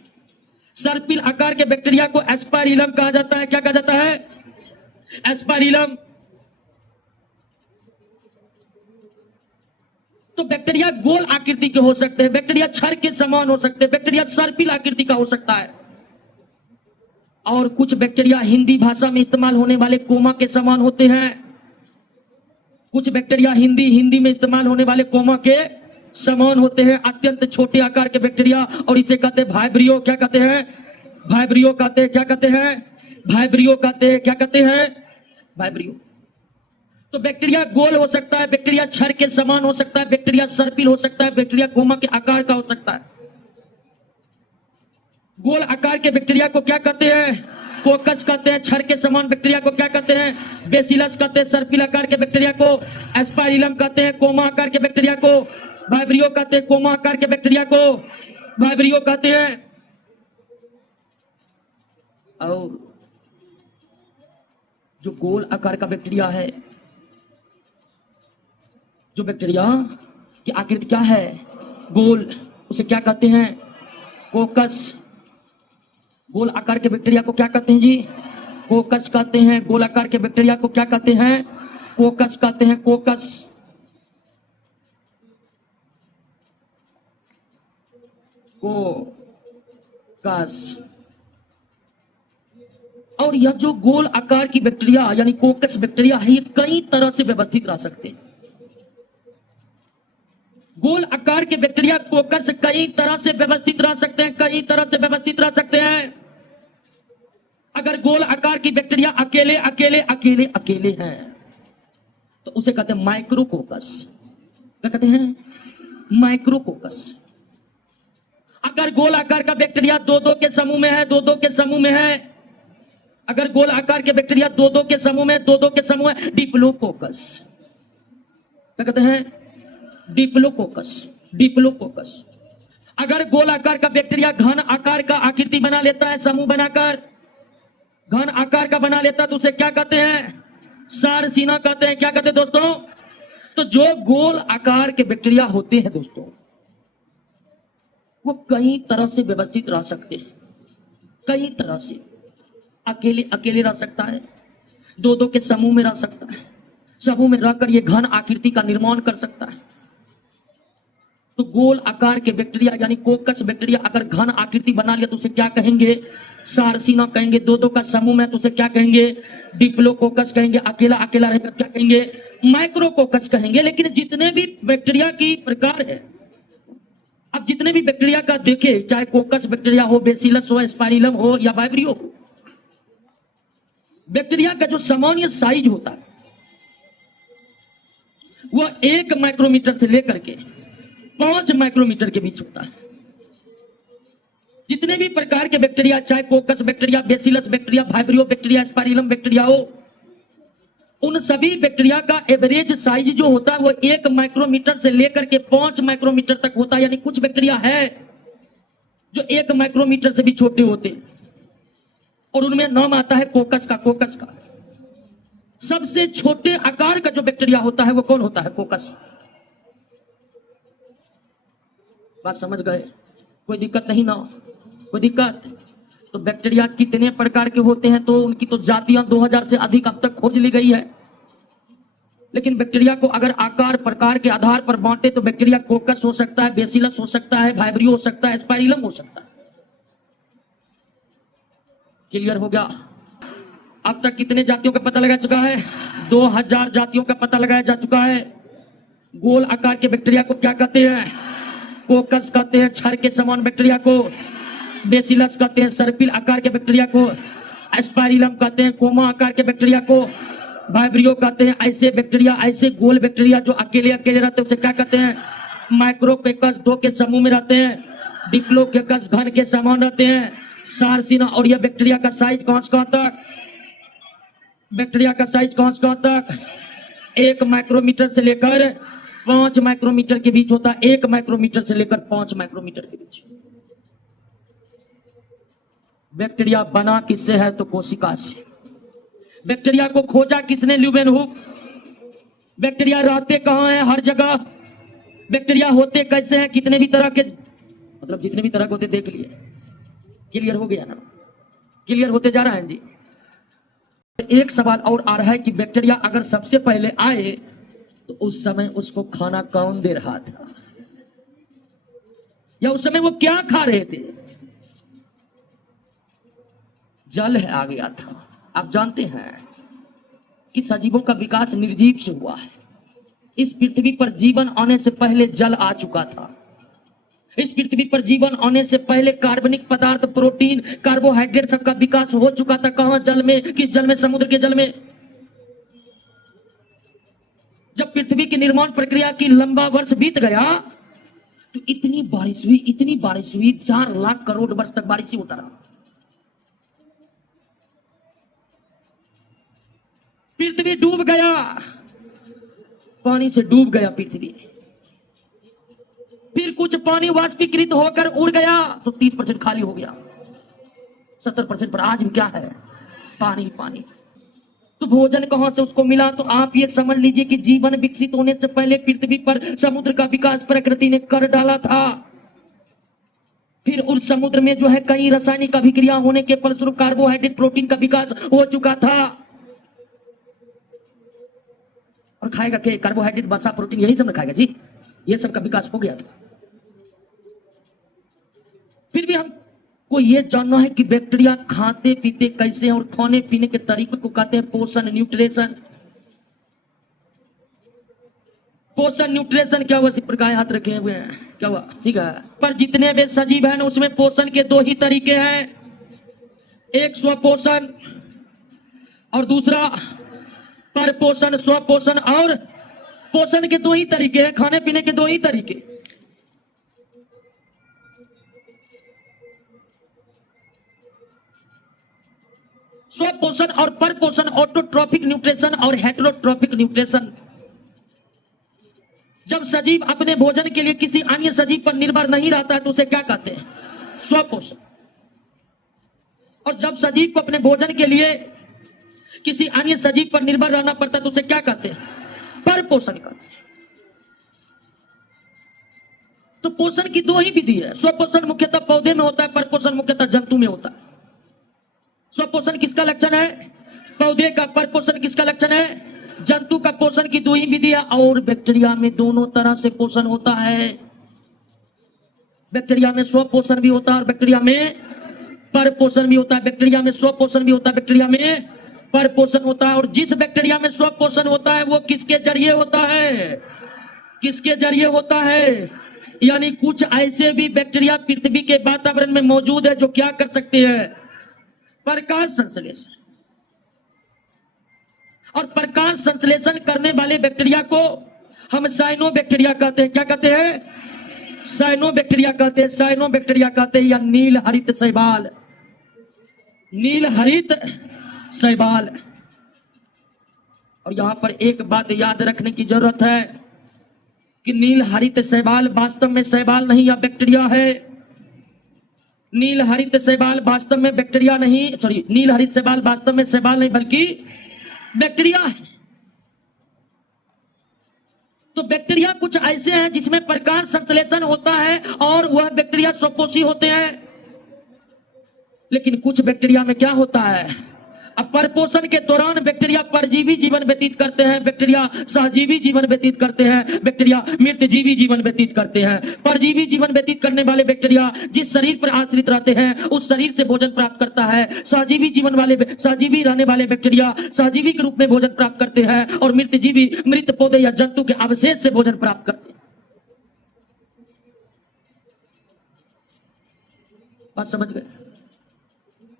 सर्पिल आकार के बैक्टीरिया को एस्पारिलम कहा जाता है। क्या कहा जाता है, एस्पारिलम। तो बैक्टीरिया गोल आकृति के हो सकते हैं, बैक्टीरिया छड़ के समान हो सकते हैं, बैक्टीरिया सर्पिल आकृति का हो सकता है। और कुछ बैक्टीरिया हिंदी भाषा में इस्तेमाल होने वाले कोमा के समान होते हैं। कुछ बैक्टीरिया हिंदी में इस्तेमाल होने वाले कोमा के समान होते हैं। अत्यंत छोटे आकार के बैक्टीरिया, और इसे कहते हैं वाइब्रियो। क्या कहते हैं, वाइब्रियो कहते हैं। क्या कहते हैं, वाइब्रियो कहते हैं। क्या कहते हैं, वाइब्रियो। तो बैक्टीरिया गोल हो सकता है, बैक्टीरिया छड़ के समान हो सकता है, बैक्टीरिया सर्पिल हो सकता है, बैक्टीरिया कोमा के आकार का हो सकता है। गोल आकार के बैक्टीरिया को क्या कहते हैं, कोकस कहते हैं। छड़ के समान बैक्टीरिया को क्या कहते हैं, बेसिलस कहते हैं। सर्पिल आकार के बैक्टीरिया को एस्पारिलम कहते हैं। कोमा आकार के बैक्टीरिया को वाइब्रियो कहते हैं। कोमा आकार के बैक्टीरिया को वाइब्रियो कहते हैं। और जो गोल आकार का बैक्टीरिया है, जो बैक्टीरिया की आकृति क्या है, गोल, उसे क्या कहते हैं, कोकस। गोल आकार के बैक्टीरिया को क्या कहते हैं जी, कोकस कहते हैं। गोल आकार के बैक्टीरिया को क्या कहते हैं, कोकस कहते हैं, कोकस। कोकस। और यह जो गोल आकार की बैक्टीरिया यानी कोकस बैक्टीरिया है, ये कई तरह से व्यवस्थित रह सकते हैं। गोल आकार के बैक्टीरिया कोकस कई तरह से व्यवस्थित रह सकते हैं, कई तरह से व्यवस्थित रह सकते हैं। अगर गोल आकार की बैक्टीरिया अकेले अकेले अकेले अकेले हैं तो उसे कहते हैं माइक्रोकोकस। क्या कहते हैं? माइक्रोकोकस। अगर गोल आकार का बैक्टीरिया दो दो के समूह में है, दो दो के समूह में है, अगर गोल आकार के बैक्टीरिया दो दो के समूह में, दो दो के समूह है, डिप्लोकोकस। क्या कहते हैं? डिप्लोकोकस। डिप्लोकोकस। अगर गोल आकार का बैक्टीरिया घन आकार का आकृति बना लेता है, समूह बनाकर घन आकार का बना लेता है, तो उसे क्या कहते हैं? सारसीना कहते हैं। क्या कहते हैं दोस्तों? तो जो गोल आकार के बैक्टीरिया होते हैं दोस्तों, वो कई तरह से व्यवस्थित रह सकते हैं, कई तरह से। अकेले अकेले रह सकता है, दो दो के समूह में रह सकता है, समूह में रहकर ये घन आकृति का निर्माण कर सकता है। तो गोल आकार के बैक्टीरिया यानी कोकस बैक्टीरिया अगर घन आकृति बना लिया तो उसे क्या कहेंगे? सारसीना कहेंगे। दो दो का समूह में तो उसे क्या कहेंगे? डिप्लोकोकस कहेंगे। अकेला अकेला रहेगा क्या कहेंगे? माइक्रोकोकस कहेंगे। लेकिन जितने भी बैक्टीरिया की प्रकार है, अब जितने भी बैक्टीरिया का देखे, चाहे कोकस बैक्टीरिया हो, बेसिलस हो, स्पाइरिलम हो या वाइब्रियो हो, बैक्टीरिया का जो सामान्य साइज होता है वह 1 माइक्रोमीटर से लेकर के 5 माइक्रोमीटर के बीच होता है। जितने भी प्रकार के बैक्टीरिया, चाहे कोकस bacteria, bacillus bacteria, vibrio bacteria, spirillum bacteria हो, उन सभी बैक्टीरिया का एवरेज साइज जो होता है वो 1 माइक्रोमीटर से लेकर के 5 माइक्रोमीटर तक होता है। यानी कुछ बैक्टीरिया है जो 1 माइक्रोमीटर से भी छोटे होते हैं और उनमें नाम आता है कोकस का। कोकस का सबसे छोटे आकार का जो बैक्टीरिया होता है वो कौन होता है? कोकस। बात समझ गए? कोई दिक्कत नहीं ना? कोई दिक्कत? तो बैक्टीरिया कितने प्रकार के होते हैं तो उनकी तो जातियां 2000 से अधिक अब तक खोज ली गई है। लेकिन बैक्टीरिया को अगर आकार प्रकार के आधार पर बांटे तो बैक्टीरिया कोकस हो सकता है, बेसिलस हो सकता है, वाइब्रियो हो सकता है, स्पाइरिलम हो सकता है। क्लियर हो गया? अब तक कितने जातियों का पता लगा चुका है? 2000 जातियों का पता लगाया जा चुका है। गोल आकार के बैक्टीरिया को क्या कहते हैं? कोकस कहते हैं। छड़ के समान बैक्टीरिया को बेसिलस कहते हैं। सर्पिल आकार के बैक्टीरिया को स्पाइरिलम कहते हैं। कोमा आकार के बैक्टीरिया को वाइब्रियो कहते हैं। ऐसे बैक्टीरिया, ऐसे गोल बैक्टीरिया जो अकेले अकेले रहते हैं उसे क्या कहते हैं? माइक्रोकोकस। 2 के समूह में रहते हैं। डिप्लोकोकस घन के समान रहते हैं। सारसीना। और यह बैक्टीरिया का साइज कहां से कहां तक? बैक्टीरिया का साइज कहां से कहां तक? 1 माइक्रोमीटर से लेकर 5 माइक्रोमीटर के बीच होता है। 1 माइक्रोमीटर से लेकर 5 माइक्रोमीटर के बीच। बैक्टीरिया बना किससे है? तो कोशिका से। बैक्टीरिया को खोजा किसने? ल्यूवेनहुक। बैक्टीरिया रहते कहां है? हर जगह। बैक्टीरिया होते कैसे हैं? कितने भी तरह के, मतलब जितने भी तरह के होते देख लिए। क्लियर हो गया ना? क्लियर होते जा रहा है जी। एक सवाल और आ रहा है कि बैक्टीरिया अगर सबसे पहले आए तो उस समय उसको खाना कौन दे रहा था, या उस समय वो क्या खा रहे थे? जल है आ गया था। आप जानते हैं कि सजीवों का विकास निर्जीव से हुआ है। इस पृथ्वी पर जीवन आने से पहले जल आ चुका था। इस पृथ्वी पर जीवन आने से पहले कार्बनिक पदार्थ, प्रोटीन, कार्बोहाइड्रेट सबका विकास हो चुका था। कहां? जल में। किस जल में? समुद्र के जल में। जब पृथ्वी की निर्माण प्रक्रिया की लंबा वर्ष बीत गया तो इतनी बारिश हुई, इतनी बारिश हुई, 4 लाख करोड़ वर्ष तक बारिश ही होता रहा। पृथ्वी डूब गया, पानी से डूब गया पृथ्वी। फिर कुछ पानी वाष्पीकृत होकर उड़ गया तो 30% खाली हो गया। 70% पर आज भी क्या है? पानी पानी। तो भोजन कहां से उसको मिला? तो आप ये समझ लीजिए कि जीवन विकसित होने से पहले पृथ्वी पर समुद्र का विकास प्रकृति ने कर डाला था। फिर उस समुद्र में जो है कई रासायनिक अभिक्रिया होने के फलस्वरूप कार्बोहाइड्रेट, प्रोटीन का विकास हो चुका था। और खाएगा क्या? कार्बोहाइड्रेट, वसा, प्रोटीन, यही सब ना खाएगा जी। ये सब का विकास हो गया था। फिर भी हमको ये जानना है कि बैक्टीरिया खाते पीते कैसे हैं और खाने पीने के तरीके को कहते हैं पोषण, न्यूट्रिशन। पोषण न्यूट्रिशन क्या हुआ, प्रकार हाथ रखे हुए हैं, क्या हुआ, ठीक है। पर जितने भी सजीव हैं उसमें पोषण के दो ही तरीके हैं, एक स्वपोषण और दूसरा पर पोषण। स्वपोषण और पोषण के दो ही तरीके हैं, खाने पीने के दो ही तरीके। स्वपोषण और पर पोषण, ऑटोट्रॉपिक न्यूट्रिशन और हेटेरोट्रॉपिक न्यूट्रिशन। जब सजीव अपने भोजन के लिए किसी अन्य सजीव पर निर्भर नहीं रहता है तो उसे क्या कहते हैं, स्वपोषण। और जब सजीव को अपने भोजन के लिए किसी अन्य सजीव पर निर्भर रहना पड़ता है तो उसे क्या कहते हैं, पर पोषण कहते हैं। तो पोषण की दो ही विधि है, स्वपोषण मुख्यतः पौधे में होता है, पर पोषण मुख्यतः जंतु में होता है। स्वपोषण किसका लक्षण है, पौधे का। पर पोषण किसका लक्षण है, जंतु का। पोषण की दो ही विधि है। और बैक्टीरिया में दोनों तरह से पोषण होता है, बैक्टीरिया में स्वपोषण भी होता है और बैक्टीरिया में पर पोषण भी होता है। बैक्टीरिया में स्वपोषण भी होता है, बैक्टीरिया में पर पोषण होता है। और जिस बैक्टीरिया में स्वपोषण होता है वो किसके जरिए होता है, किसके जरिए होता है, यानी कुछ ऐसे भी बैक्टीरिया पृथ्वी के वातावरण में मौजूद है जो क्या कर सकते हैं, प्रकाश संश्लेषण। और प्रकाश संश्लेषण करने वाले बैक्टीरिया को हम साइनोबैक्टीरिया कहते हैं। क्या कहते हैं, साइनोबैक्टीरिया कहते हैं, साइनोबैक्टीरिया कहते हैं, या नील हरित शैवाल, नील हरित शैवाल। और यहां पर एक बात याद रखने की जरूरत है कि नील हरित शैवाल वास्तव में शैवाल नहीं या बैक्टीरिया है। नील हरित शैवाल वास्तव में बैक्टीरिया नहीं, सॉरी, नील हरित शैवाल वास्तव में शैवाल नहीं बल्कि बैक्टीरिया है। तो बैक्टीरिया कुछ ऐसे हैं जिसमें प्रकाश संश्लेषण होता है और वह बैक्टीरिया स्वपोषी होते हैं। लेकिन कुछ बैक्टीरिया में क्या होता है, अब परपोषण के दौरान बैक्टीरिया परजीवी जीवन व्यतीत करते हैं, बैक्टीरिया सहजीवी जीवन व्यतीत करते हैं, बैक्टीरिया मृतजीवी जीवन व्यतीत करते हैं। परजीवी जीवन व्यतीत करने वाले बैक्टीरिया जिस शरीर पर आश्रित रहते हैं उस शरीर से भोजन प्राप्त करता है। सहजीवी जीवन वाले, सहजीवी रहने वाले बैक्टीरिया सहजीवी के रूप में भोजन प्राप्त करते हैं और मृतजीवी मृत पौधे या जंतु के अवशेष से भोजन प्राप्त करते हैं। बात समझ गए,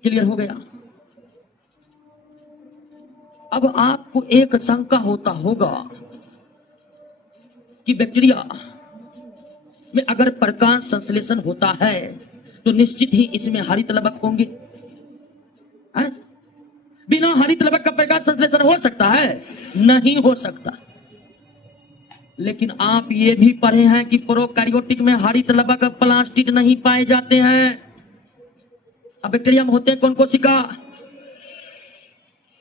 क्लियर हो गया। अब आपको एक शंका होता होगा कि बैक्टीरिया में अगर प्रकाश संश्लेषण होता है तो निश्चित ही इसमें हरित लवक होंगे, है? बिना हरित लवक का प्रकाश संश्लेषण हो सकता है? नहीं हो सकता। लेकिन आप ये भी पढ़े हैं कि प्रोकैरियोटिक में हरित लवक प्लास्टिड नहीं पाए जाते हैं। अब बैक्टीरिया में होते हैं कौन कोशिका,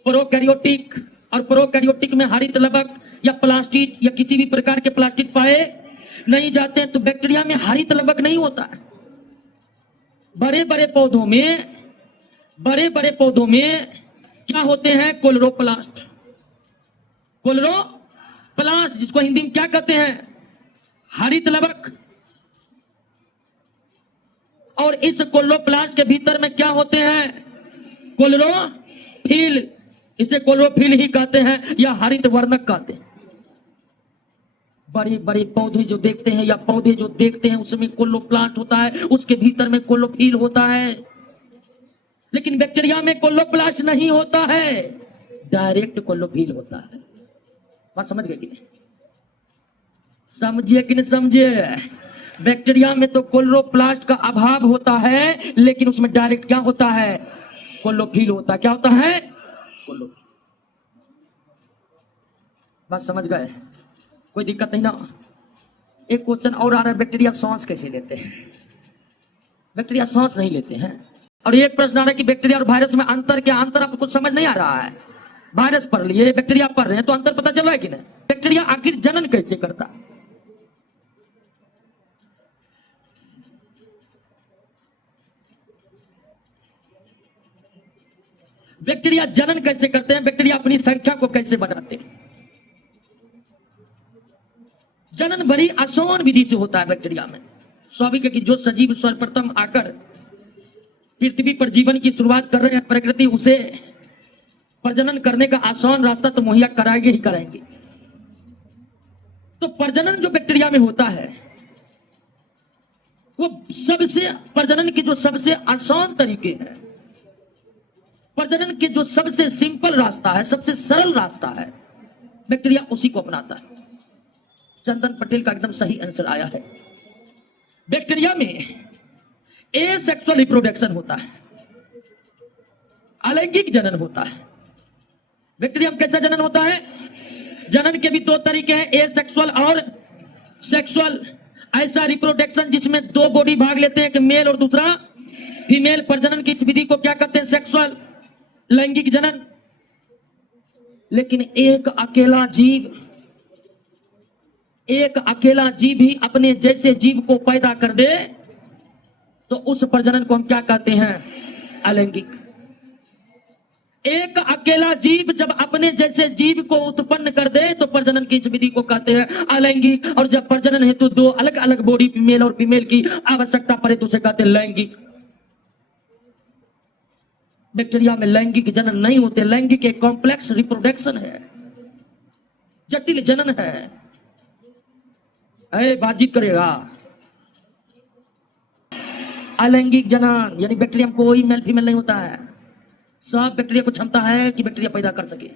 प्रोकैरियोटिक। और प्रोकैरियोटिक में हरित लवक या प्लास्टिड या किसी भी प्रकार के प्लास्टिड पाए नहीं जाते हैं। तो बैक्टीरिया में हरित लवक नहीं होता है। बड़े बड़े पौधों में, बड़े बड़े पौधों में क्या होते हैं, क्लोरोप्लास्ट, क्लोरोप्लास्ट, जिसको हिंदी में क्या कहते हैं, हरित लवक। और इस क्लोरोप्लास्ट के भीतर में क्या होते हैं, क्लोरोफिल। इसे क्लोरोफिल ही कहते हैं या हरित वर्णक कहते हैं। बड़े बड़े पौधे जो देखते हैं या पौधे जो देखते हैं उसमें क्लोरोप्लास्ट होता है, उसके भीतर में क्लोरोफिल होता है। लेकिन बैक्टीरिया में क्लोरोप्लास्ट नहीं होता है, डायरेक्ट क्लोरोफिल होता है। बात समझ गए कि नहीं, समझिए कि नहीं समझिए। बैक्टीरिया में तो क्लोरोप्लास्ट का अभाव होता है लेकिन उसमें डायरेक्ट क्या होता है, क्लोरोफिल होता है। क्या होता है, क्लोरोफिल। बात समझ गए, कोई दिक्कत नहीं ना। एक क्वेश्चन और आ रहा है, बैक्टीरिया सांस कैसे लेते हैं? बैक्टीरिया सांस नहीं लेते हैं। और एक प्रश्न आ रहा है कि बैक्टीरिया और वायरस में अंतर क्या? अंतर आपको कुछ समझ नहीं आ रहा है। वायरस पढ़ लिए, बैक्टीरिया पढ़ रहे हैं, तो अंतर पता चल रहा है कि नहीं? बैक्टीरिया आखिर जनन कैसे करता है? बैक्टीरिया जनन कैसे करते हैं? बैक्टीरिया अपनी संख्या को कैसे बढ़ाते हैं? जनन बड़ी आसान विधि से होता है बैक्टीरिया में। स्वाभाविक है कि जो सजीव सर्वप्रथम आकर पृथ्वी पर जीवन की शुरुआत कर रहे हैं, प्रकृति उसे प्रजनन करने का आसान रास्ता तो मुहैया कराएंगे ही कराएंगे। तो प्रजनन जो बैक्टीरिया में होता है वो सबसे प्रजनन के जो सबसे आसान तरीके हैं, प्रजनन के जो सबसे सिंपल रास्ता है, सबसे सरल रास्ता है, बैक्टीरिया उसी को अपनाता है। चंदन पटेल का एकदम सही आंसर आया है। बैक्टीरिया में एसेक्सुअल रिप्रोडक्शन होता है, अलैंगिक जनन होता है। बैक्टीरिया में कैसा जनन होता है? जनन के भी दो तरीके हैं, एसेक्सुअल और सेक्सुअल। ऐसा रिप्रोडक्शन जिसमें दो बॉडी भाग लेते हैं, एक मेल और दूसरा फीमेल। प्रजनन की इस विधि को क्या कहते हैं? सेक्सुअल, लैंगिक जनन। लेकिन एक अकेला जीव ही अपने जैसे जीव को पैदा कर दे तो उस प्रजनन को हम क्या कहते हैं? अलैंगिक। एक अकेला जीव जब अपने जैसे जीव को उत्पन्न कर दे तो प्रजनन की इस विधि को कहते हैं अलैंगिक। और जब प्रजनन हेतु दो अलग अलग बॉडी, मेल और फीमेल की आवश्यकता पड़े तो उसे कहते हैं लैंगिक। बैक्टीरिया में लैंगिक जनन नहीं होते। लैंगिक एक कॉम्प्लेक्स रिप्रोडक्शन है, जटिल जनन है। बातचीत करेगा। अलैंगिक जनन यानी बैक्टीरिया में कोई मेल फीमेल नहीं होता है। सब बैक्टीरिया को क्षमता है कि बैक्टीरिया पैदा कर सके।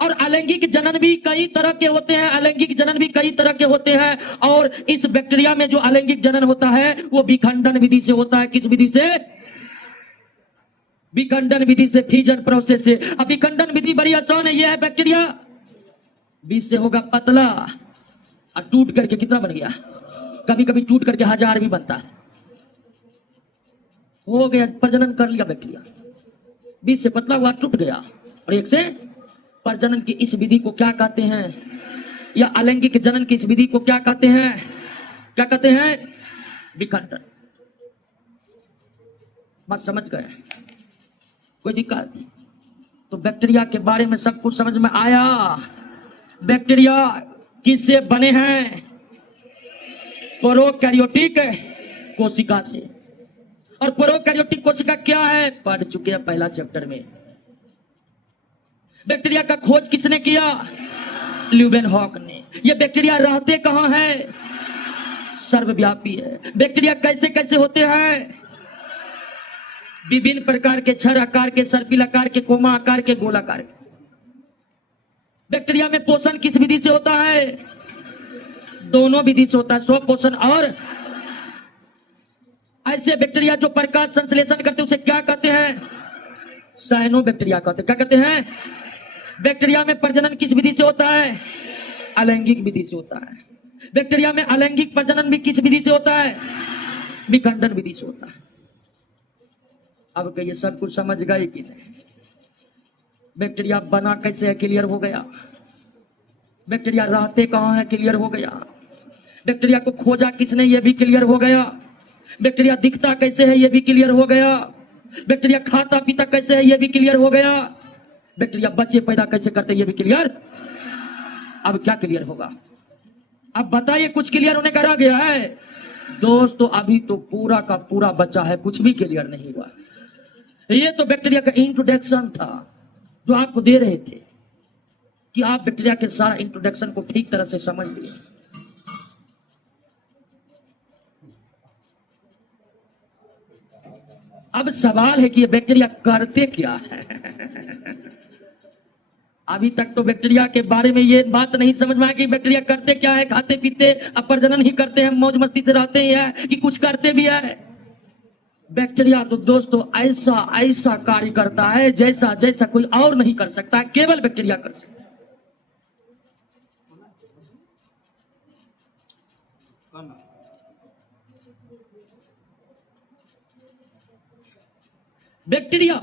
और अलैंगिक जनन भी कई तरह के होते हैं, अलैंगिक जनन भी कई तरह के होते हैं। और इस बैक्टीरिया में जो अलैंगिक जनन होता है वो विखंडन विधि से होता है। किस विधि से? विखंडन विधि से, फिजन प्रोसेस से। अब विखंडन विधि बड़ी आसान है। यह है बैक्टीरिया, बीज से होगा पतला और टूट करके कितना बन गया? कभी कभी टूट करके 1000 भी बनता है। हो गया, प्रजनन कर लिया बैक्टीरिया, बीज से पतला हुआ, टूट गया। और एक से प्रजनन की इस विधि को क्या कहते हैं? या अलैंगिक जनन की इस विधि को क्या कहते हैं? क्या कहते हैं? विखंडन। बात समझ गए? कोई दिक्कत? तो बैक्टीरिया के बारे में सब कुछ समझ में आया। बैक्टीरिया किससे बने हैं? प्रोकैरियोटिक कोशिका से। और प्रोकैरियोटिक कोशिका क्या है? पढ़ चुके हैं पहला चैप्टर में। बैक्टीरिया का खोज किसने किया? ल्यूवेनहॉक ने। ये बैक्टीरिया रहते कहां है? सर्वव्यापी है। बैक्टीरिया कैसे कैसे होते हैं? विभिन्न प्रकार के, छर आकार के, सर्पिल आकार के, कोमा आकार के, गोलाकार के। बैक्टीरिया में पोषण किस विधि से होता है? दोनों विधि से होता है, स्वपोषण और। ऐसे बैक्टीरिया जो प्रकाश संश्लेषण करते हैं उसे क्या कहते हैं? साइनो बैक्टीरिया कहते हैं। क्या कहते हैं? बैक्टीरिया में प्रजनन किस विधि से होता है? अलैंगिक विधि से होता है। बैक्टीरिया में अलैंगिक प्रजनन भी किस विधि से होता है? विखंडन विधि से होता है। अब ये सब कुछ समझ गए कि नहीं? बैक्टीरिया बना कैसे है? क्लियर हो गया। बैक्टीरिया रहते कहां है? क्लियर हो गया। बैक्टीरिया को खोजा किसने? यह भी क्लियर हो गया। बैक्टीरिया दिखता कैसे है? यह भी क्लियर हो गया। बैक्टीरिया खाता पीता कैसे है? यह भी क्लियर हो गया। बैक्टीरिया बच्चे पैदा कैसे करते हैं? यह भी क्लियर। अब क्या क्लियर होगा? अब बताइए, कुछ क्लियर होने का रह गया है? दोस्तों अभी तो पूरा का पूरा बचा है, कुछ भी क्लियर नहीं हुआ। ये तो बैक्टीरिया का इंट्रोडक्शन था जो आपको दे रहे थे कि आप बैक्टीरिया के सारा इंट्रोडक्शन को ठीक तरह से समझ लिए। अब सवाल है कि ये बैक्टीरिया करते क्या है? अभी तक तो बैक्टीरिया के बारे में ये बात नहीं समझ में आया कि बैक्टीरिया करते क्या है। खाते पीते प्रजनन ही करते हैं, मौज मस्ती से रहते हैं कि कुछ करते भी है। बैक्टीरिया तो दोस्तों ऐसा ऐसा कार्य करता है जैसा जैसा कोई और नहीं कर सकता है, केवल बैक्टीरिया कर सकता है। बैक्टीरिया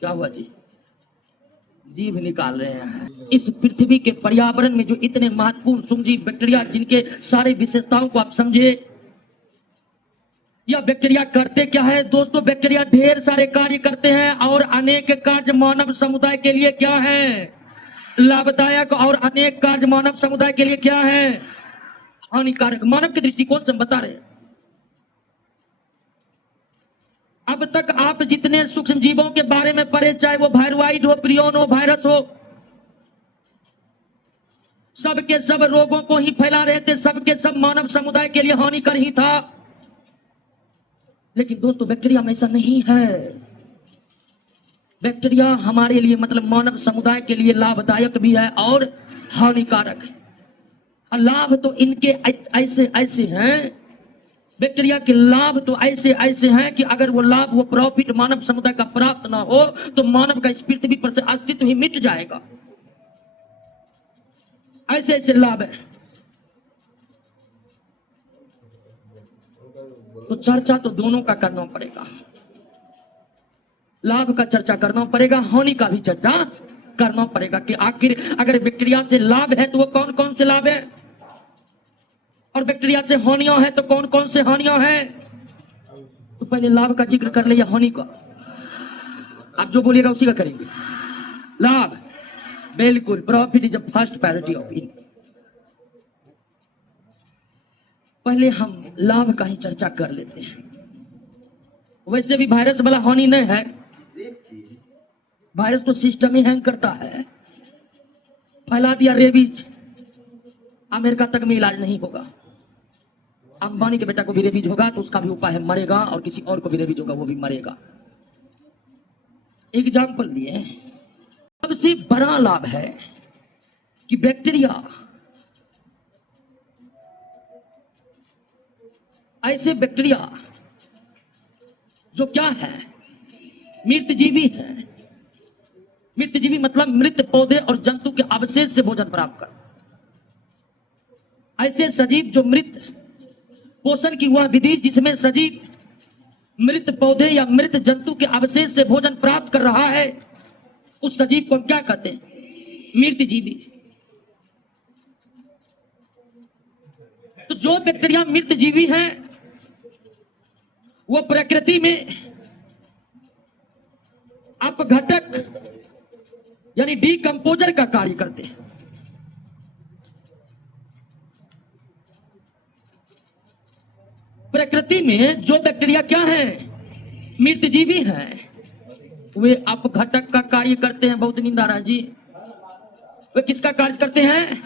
क्या हुआ जी? जीभ निकाल रहे हैं। इस पृथ्वी के पर्यावरण में जो इतने महत्वपूर्ण सूक्ष्मजीव बैक्टीरिया, जिनके सारे विशेषताओं को आप समझे। यह बैक्टीरिया करते क्या है? दोस्तों बैक्टीरिया ढेर सारे कार्य करते हैं और अनेक कार्य मानव समुदाय के लिए क्या है? लाभदायक। और अनेक कार्य मानव समुदाय के लिए क्या है? हानिकारक। मानव के दृष्टिकोण से हम बता रहे हैं। अब तक आप जितने सूक्ष्म जीवों के बारे में पढ़े, चाहे वो वायरोइड हो, प्रियोन हो, वायरस हो, सबके सब रोगों को ही फैला रहे थे, सबके सब मानव समुदाय के लिए हानिकर ही था। लेकिन दोस्तों बैक्टीरिया में ऐसा नहीं है। बैक्टीरिया हमारे लिए मतलब मानव समुदाय के लिए लाभदायक भी है और हानिकारक है। लाभ तो इनके ऐसे ऐसे हैं, बैक्टीरिया के लाभ तो ऐसे ऐसे हैं कि अगर वो लाभ वो प्रॉफिट मानव समुदाय का प्राप्त ना हो तो मानव का इस पृथ्वी पर से अस्तित्व ही मिट जाएगा। ऐसे ऐसे लाभ है। तो चर्चा तो दोनों का करना पड़ेगा, लाभ का चर्चा करना पड़ेगा, हानि का भी चर्चा करना पड़ेगा कि आखिर अगर बैक्टीरिया से लाभ है तो वो कौन कौन से लाभ है और बैक्टीरिया से हानियां है तो कौन कौन से हानियां हैं। तो पहले लाभ का जिक्र कर ले या हानि का? आप जो बोलिएगा उसी का करेंगे। लाभ, बिल्कुल, profit is the first priority of इन। पहले हम लाभ का ही चर्चा कर लेते हैं। वैसे भी वायरस वाला हानि नहीं है, वायरस तो सिस्टम ही हैंग करता है। फैला दिया रेबीज, अमेरिका तक में इलाज नहीं होगा। अंबानी के बेटा को भी रेबीज होगा तो उसका भी उपाय है, मरेगा, और किसी और को भी रेबीज होगा वो भी मरेगा। एग्जाम्पल दिए। सबसे बड़ा लाभ है कि बैक्टीरिया ऐसे बैक्टीरिया जो क्या है, मृतजीवी है। मृतजीवी मतलब मृत पौधे और जंतु के अवशेष से भोजन प्राप्त कर। ऐसे सजीव जो मृत पोषण की वह विधि जिसमें सजीव मृत पौधे या मृत जंतु के अवशेष से भोजन प्राप्त कर रहा है, उस सजीव को क्या कहते हैं? मृतजीवी। तो जो बैक्टीरिया मृतजीवी है वो प्रकृति में अपघटक यानी डीकंपोजर का कार्य करते हैं। प्रकृति में जो बैक्टीरिया क्या है, मृतजीवी हैं, वे अपघटक का कार्य करते हैं। बहुत निंदा रहा जी। वे किसका कार्य करते हैं?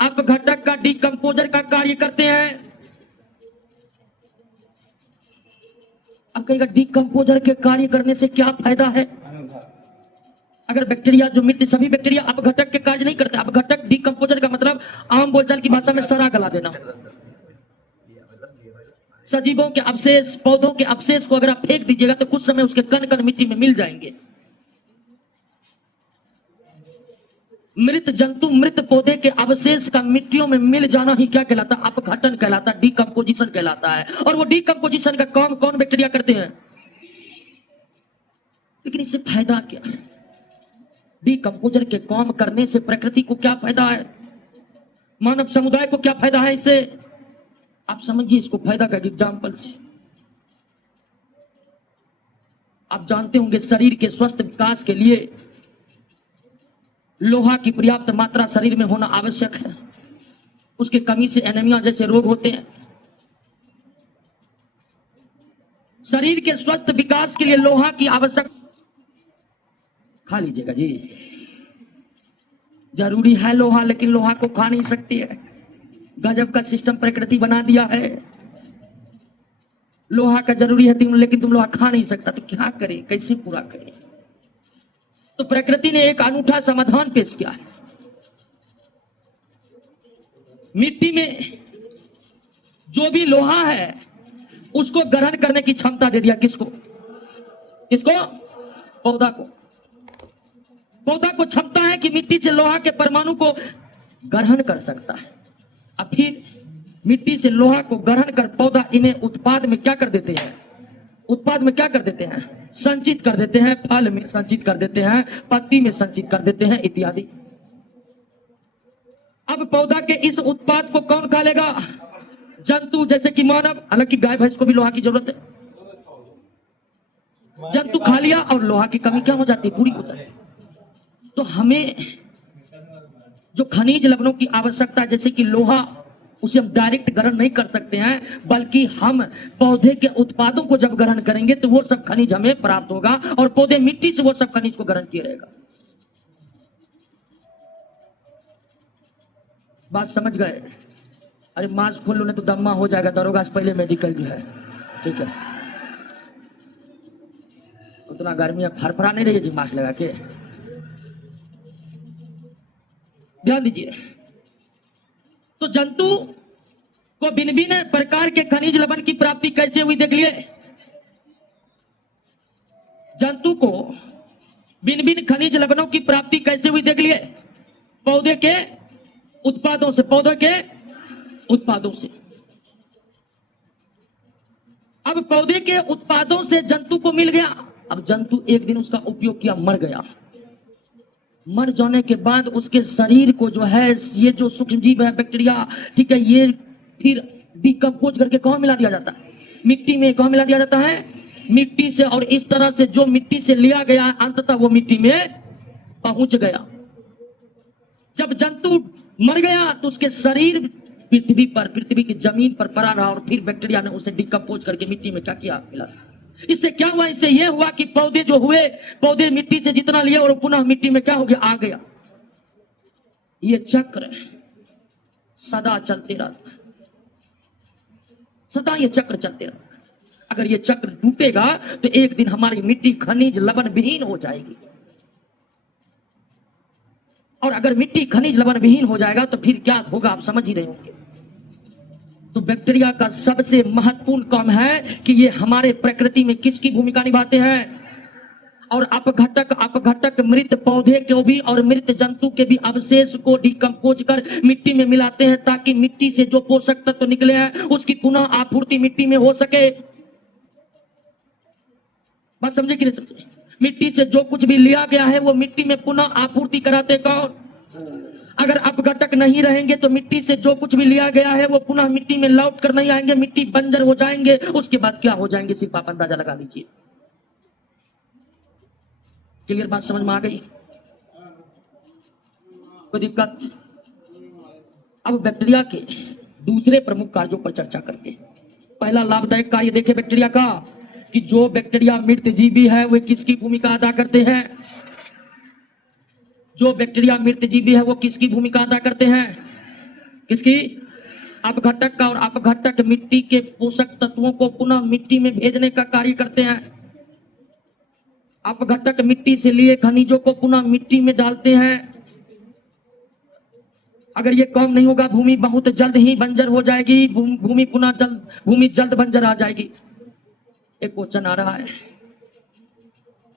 अपघटक का, डीकंपोजर का कार्य करते हैं। अब कहेगा डीकंपोजर के कार्य करने से क्या फायदा है? अगर बैक्टीरिया जो मृत, सभी बैक्टीरिया अपघटक के कार्य नहीं करते। अपघटक, डीकंपोजर का मतलब आम बोलचाल की भाषा में सड़ा गला देना। सजीवों के अवशेष, पौधों के अवशेष को अगर आप फेंक दीजिएगा तो कुछ समय उसके कण कण मिट्टी में मिल जाएंगे। मृत जंतु, मृत पौधे के अवशेष का मिट्टियों में मिल जाना ही क्या कहलाता? अपघटन कहलाता, डीकंपोजिशन कहलाता है। और वो डीकंपोजिशन का काम कौन बैक्टीरिया करते हैं? लेकिन इससे फायदा क्या है? डीकंपोजर के काम करने से प्रकृति को क्या फायदा है? मानव समुदाय को क्या फायदा है इससे? आप समझिए इसको फायदा का एग्जाम्पल से। आप जानते होंगे शरीर के स्वस्थ विकास के लिए लोहा की पर्याप्त मात्रा शरीर में होना आवश्यक है। उसकी कमी से एनीमिया जैसे रोग होते हैं। शरीर के स्वस्थ विकास के लिए लोहा की आवश्यक, खा लीजिएगा जी, जरूरी है लोहा, लेकिन लोहा को खा नहीं सकती है। गजब का सिस्टम प्रकृति बना दिया है। लोहा का जरूरी है लेकिन तुम लोहा खा नहीं सकता, तो क्या करें, कैसे पूरा करें? तो प्रकृति ने एक अनूठा समाधान पेश किया है। मिट्टी में जो भी लोहा है उसको ग्रहण करने की क्षमता दे दिया। किसको? किसको? पौधा को। पौधा को क्षमता है कि मिट्टी से लोहा के परमाणु को ग्रहण कर सकता है। अब फिर मिट्टी से लोहा को ग्रहण कर पौधा इन्हें उत्पाद में क्या कर देते हैं? उत्पाद में क्या कर देते हैं? संचित कर देते हैं। फल में संचित कर देते हैं, पत्ती में संचित कर देते हैं, इत्यादि। अब पौधा के इस उत्पाद को कौन खा लेगा? जंतु, जैसे कि मानव। हालांकि गाय भैंस को भी लोहा की जरूरत है। जंतु खा लिया और लोहा की कमी क्या हो जाती है? पूरी हो जाती है। तो हमें जो खनिज लवणों की आवश्यकता है, जैसे कि लोहा, उसे हम डायरेक्ट ग्रहण नहीं कर सकते हैं, बल्कि हम पौधे के उत्पादों को जब ग्रहण करेंगे तो वो सब खनिज हमें प्राप्त होगा और पौधे मिट्टी से वो सब खनिज को ग्रहण किया रहेगा। बात समझ गए? अरे मास्क खोल लो नहीं तो दम्मा हो जाएगा, दरोगा से पहले मेडिकल जो है। ठीक है, उतना गर्मी है, फरफरा नहीं रही जी मास्क लगा के। ध्यान दीजिए, तो जंतु को भिन्न भिन्न प्रकार के खनिज लवण की प्राप्ति कैसे हुई देख लिए। जंतु को भिन्न भिन्न खनिज लवणों की प्राप्ति कैसे हुई देख लिए। पौधे के उत्पादों से, पौधे के उत्पादों से। अब पौधे के उत्पादों से जंतु को मिल गया। अब जंतु एक दिन उसका उपयोग किया, मर गया। मर जाने के बाद उसके शरीर को जो है, ये जो सूक्ष्म जीव है, बैक्टीरिया, ठीक है, ये फिर डिकम्पोज करके कहां मिला दिया जाता है? मिट्टी में। कहां मिला दिया जाता है? मिट्टी से। और इस तरह से जो मिट्टी से लिया गया अंततः वो मिट्टी में पहुंच गया। जब जंतु मर गया तो उसके शरीर पृथ्वी पर, पृथ्वी की जमीन पर पड़ा रहा और फिर बैक्टीरिया ने उसे डिकम्पोज करके मिट्टी में क्या किया? मिला। इससे क्या हुआ? इससे यह हुआ कि पौधे जो हुए, पौधे मिट्टी से जितना लिए और पुनः मिट्टी में क्या हो गया? आ गया। ये चक्र सदा चलते रहता है, सदा ये चक्र चलते रहता है। अगर ये चक्र टूटेगा तो एक दिन हमारी मिट्टी खनिज लवण विहीन हो जाएगी। और अगर मिट्टी खनिज लवण विहीन हो जाएगा तो फिर क्या होगा? आप समझ ही रहे होंगे। तो बैक्टीरिया का सबसे महत्वपूर्ण काम है कि ये हमारे प्रकृति में किसकी भूमिका निभाते हैं। और अपघटक मृत पौधे को भी और मृत jंतु के भी अवशेष को डिकम्पोज कर मिट्टी में मिलाते हैं, ताकि मिट्टी से जो पोषक तत्व निकले हैं उसकी पुनः आपूर्ति मिट्टी में हो सके। बात समझे कि नहीं समझे? मिट्टी से जो कुछ भी लिया गया है वो मिट्टी में पुनः आपूर्ति कराते कौन? अगर अपघटक नहीं रहेंगे तो मिट्टी से जो कुछ भी लिया गया है वो पुनः मिट्टी में लौट कर नहीं आएंगे, मिट्टी बंजर हो जाएंगे। उसके बाद क्या हो जाएंगे? सिर्फ आप अंदाजा लगा लीजिए। क्लियर बात समझ में आ गई? कोई दिक्कत? अब बैक्टीरिया के दूसरे प्रमुख कार्यों पर चर्चा करते हैं। पहला लाभदायक कार्य देखे बैक्टीरिया का, कि जो बैक्टीरिया मृत जीवी है वे किसकी भूमिका अदा करते हैं। जो बैक्टीरिया मृत जीवी है वो किसकी भूमिका अदा करते हैं? किसकी? अपघटक का। और अपघटक मिट्टी के पोषक तत्वों को पुनः मिट्टी में भेजने का कार्य करते हैं। अपघटक मिट्टी से लिए खनिजों को पुनः मिट्टी में डालते हैं। अगर ये काम नहीं होगा भूमि बहुत जल्द ही बंजर हो जाएगी, भूमि जल्द बंजर आ जाएगी। एक क्वेश्चन आ रहा है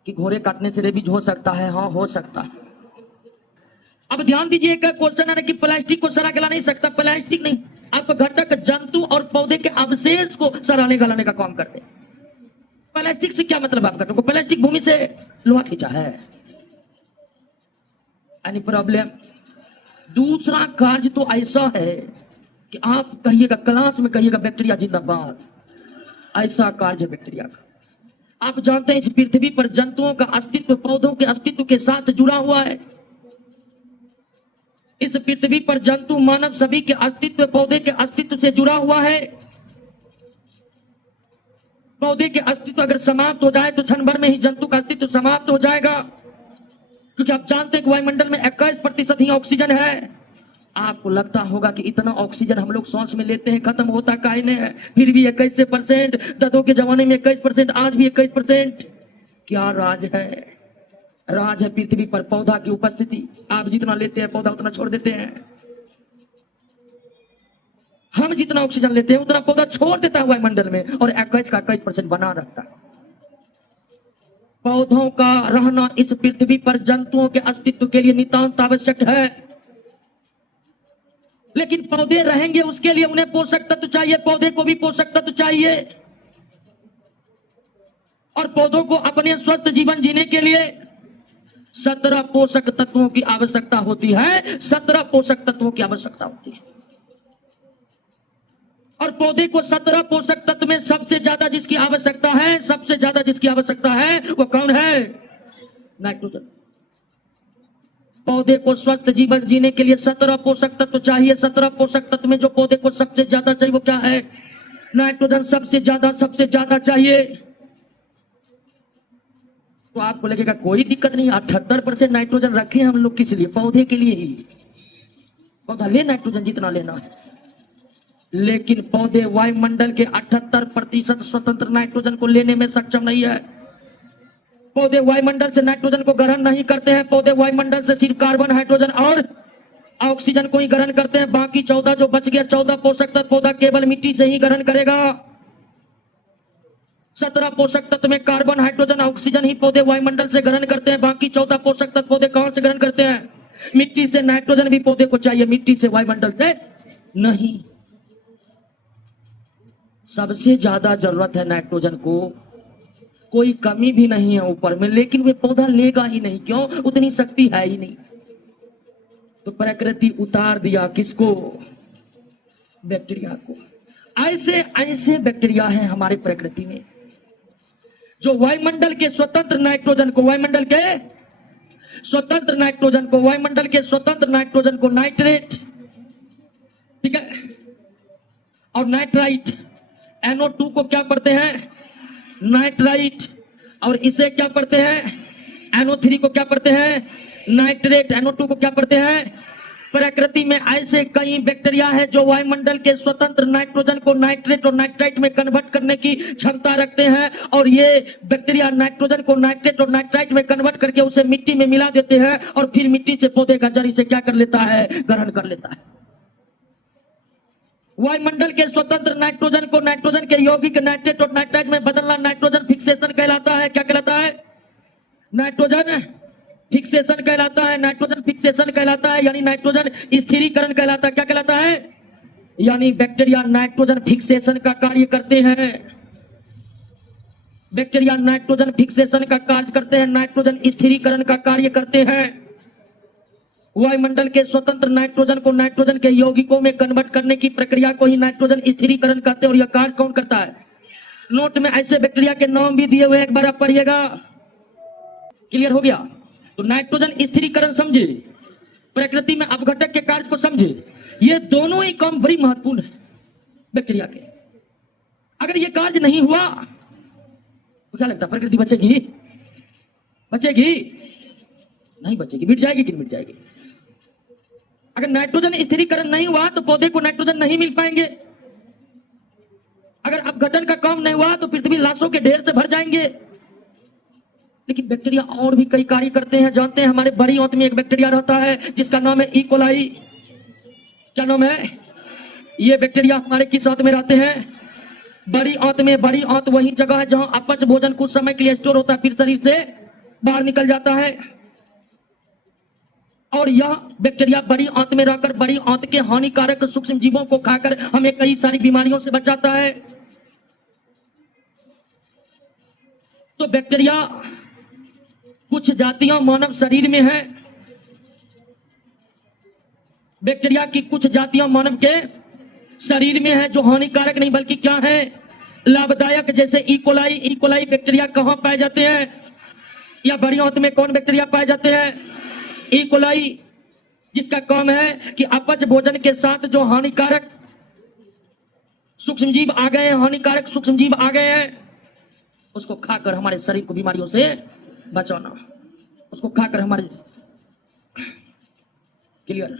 कि घोड़े काटने से रेबीज हो सकता है? हाँ, हो सकता है। अब ध्यान दीजिए, एक क्वेश्चन आ रहा है कि प्लास्टिक को सड़ा गला नहीं सकता। प्लास्टिक नहीं, अपघटक जंतु और पौधे के अवशेष को सड़ाने गलाने का काम करते हैं। प्लास्टिक से क्या मतलब आपका? तो प्लास्टिक भूमि से लोहा खींचा है। Any problem? दूसरा कार्य तो ऐसा है कि आप कहिएगा, क्लास में कहिएगा बैक्टीरिया जिंदाबाद। ऐसा कार्य बैक्टीरिया का। आप जानते हैं इस पृथ्वी पर जंतुओं का अस्तित्व पौधों के अस्तित्व के साथ जुड़ा हुआ है। इस पृथ्वी पर जंतु, मानव सभी के अस्तित्व पौधे के अस्तित्व से जुड़ा हुआ है। पौधे के अस्तित्व अगर समाप्त हो जाए तो क्षण भर में ही जंतु का अस्तित्व समाप्त हो जाएगा, क्योंकि आप जानते हैं कि वायुमंडल में 21% ही ऑक्सीजन है। आपको लगता होगा कि इतना ऑक्सीजन हम लोग सांस में लेते हैं, खत्म होता काहे नहीं है? फिर भी 21%, दादों के जमाने में 21%, आज भी 21%। क्या राज है? राज है पृथ्वी पर पौधा की उपस्थिति। आप जितना लेते हैं पौधा उतना छोड़ देते हैं। हम जितना ऑक्सीजन लेते हैं उतना पौधा छोड़ देता है वायुमंडल में, और 21 का 21% बना रहता है। पौधों का रहना इस पृथ्वी पर जंतुओं के अस्तित्व के लिए नितांत आवश्यक है। लेकिन पौधे रहेंगे उसके लिए उन्हें पोषक तत्व चाहिए, पौधे को भी पोषक तत्व चाहिए। और पौधों को अपने स्वस्थ जीवन जीने के लिए 17 पोषक तत्वों की आवश्यकता होती है। 17 पोषक तत्वों की आवश्यकता होती है। और पौधे को 17 पोषक तत्व में सबसे ज्यादा जिसकी आवश्यकता है, सबसे ज्यादा जिसकी आवश्यकता है वो कौन है? नाइट्रोजन। पौधे को स्वस्थ जीवन जीने के लिए 17 पोषक तत्व चाहिए। 17 पोषक तत्व में जो पौधे को सबसे ज्यादा चाहिए वो क्या है? नाइट्रोजन सबसे ज्यादा चाहिए। तो आपको लगेगा कोई दिक्कत नहीं, 78% नाइट्रोजन रखे हम लोग किस लिए? पौधे के लिए ही। पौधा ले नाइट्रोजन जितना लेना है, लेकिन पौधे वायुमंडल के 78% स्वतंत्र नाइट्रोजन को लेने में सक्षम नहीं है। पौधे वायुमंडल से नाइट्रोजन को ग्रहण नहीं करते हैं। पौधे वायुमंडल से सिर्फ कार्बन, हाइड्रोजन और ऑक्सीजन को ही ग्रहण करते हैं। बाकी 14 जो बच गया, 14 पोषक तत्व पौधा केवल मिट्टी से ही ग्रहण करेगा। 17 पोषक तत्व में कार्बन, हाइड्रोजन, ऑक्सीजन ही पौधे वायुमंडल से ग्रहण करते हैं। बाकी 14 पोषक तत्व पौधे कहां से ग्रहण करते हैं? मिट्टी से। नाइट्रोजन भी पौधे को चाहिए, मिट्टी से, वायुमंडल से नहीं। सबसे ज्यादा जरूरत है नाइट्रोजन को, कोई कमी भी नहीं है ऊपर में, लेकिन वे पौधा लेगा ही नहीं। क्यों? उतनी शक्ति है ही नहीं। तो प्रकृति उतार दिया किसको? बैक्टीरिया को। ऐसे ऐसे बैक्टीरिया हैं हमारे प्रकृति में जो वायुमंडल के स्वतंत्र नाइट्रोजन को, वायुमंडल के स्वतंत्र नाइट्रोजन को, वायुमंडल के स्वतंत्र नाइट्रोजन को नाइट्रेट, ठीक है, और नाइट्राइट, NO2 को क्या पढ़ते हैं? नाइट्राइट। और इसे क्या पढ़ते हैं? NO3 को क्या पढ़ते हैं? नाइट्रेट। NO2 को क्या पढ़ते हैं? प्रकृति में ऐसे कई बैक्टीरिया है जो वायुमंडल के स्वतंत्र नाइट्रोजन को नाइट्रेट और नाइट्राइट में कन्वर्ट करने की क्षमता रखते हैं। और ये बैक्टीरिया नाइट्रोजन को नाइट्रेट और नाइट्राइट में कन्वर्ट करके उसे मिट्टी में मिला देते हैं और फिर मिट्टी से पौधे का जड़ इसे क्या कर लेता है? ग्रहण कर लेता है। वायुमंडल के स्वतंत्र नाइट्रोजन को नाइट्रोजन के यौगिक नाइट्रेट और नाइट्राइट में बदलना नाइट्रोजन फिक्सेशन कहलाता है। क्या कहलाता है? नाइट्रोजन फिक्सेशन कहलाता है। नाइट्रोजन फिक्सेशन कहलाता है, यानी नाइट्रोजन स्थिरीकरण कहलाता है। क्या कहलाता है? यानी बैक्टीरिया नाइट्रोजन फिक्सेशन का कार्य करते हैं। बैक्टीरिया नाइट्रोजन फिक्सेशन का कार्य करते हैं, नाइट्रोजन स्थिरीकरण का कार्य करते हैं। वायुमंडल के स्वतंत्र नाइट्रोजन को नाइट्रोजन के यौगिकों में कन्वर्ट करने की प्रक्रिया को ही नाइट्रोजन स्थिरीकरण कहते हैं। और यह कार्य कौन करता है? नोट में ऐसे बैक्टीरिया के नाम भी दिए हुए हैं, एक बार आप पढ़िएगा। क्लियर हो गया? तो नाइट्रोजन स्थिरीकरण समझे, प्रकृति में अपघटक के कार्य को समझे। ये दोनों ही काम बड़ी महत्वपूर्ण है बैक्टीरिया के। अगर ये कार्य नहीं हुआ तो क्या लगता है प्रकृति बचेगी? बचेगी? नहीं बचेगी, मिट जाएगी कि मिट जाएगी। अगर नाइट्रोजन स्थिरीकरण नहीं हुआ तो पौधे को नाइट्रोजन नहीं मिल पाएंगे। अगर अपघटन का काम नहीं हुआ तो पृथ्वी लाशों के ढेर से भर जाएंगे। लेकिन बैक्टीरिया और भी कई कार्य करते हैं, जानते हैं? हमारे बड़ी आंत में एक बैक्टीरिया रहता है जिसका नाम है ई कोलाई। क्या नाम है? ये बैक्टीरिया हमारे किस आंत में रहते हैं? बड़ी आंत में। बड़ी आंत वही जगह है जहां अपच भोजन कुछ समय के लिए स्टोर होता है, फिर शरीर से बाहर निकल जाता है। और यह बैक्टीरिया बड़ी आंत में रहकर बड़ी आंत के हानिकारक सूक्ष्म जीवों को खाकर हमें कई सारी बीमारियों से बचाता है। तो बैक्टीरिया कुछ जातियां मानव शरीर में है। बैक्टीरिया की कुछ जातियां मानव के शरीर में है जो हानिकारक नहीं बल्कि क्या है? लाभदायक। जैसे E coli. E coli bacteria कहां पाए जाते हैं? या बड़ी आंत में कौन बैक्टीरिया पाए जाते हैं? ई कोलाई, जिसका काम है कि अपच भोजन के साथ जो हानिकारक सूक्ष्मजीव आ गए हैं, हानिकारक सूक्ष्मजीव आ गए हैं, उसको खाकर हमारे शरीर को बीमारियों से बचाना। उसको खाकर हमारे, क्लियर?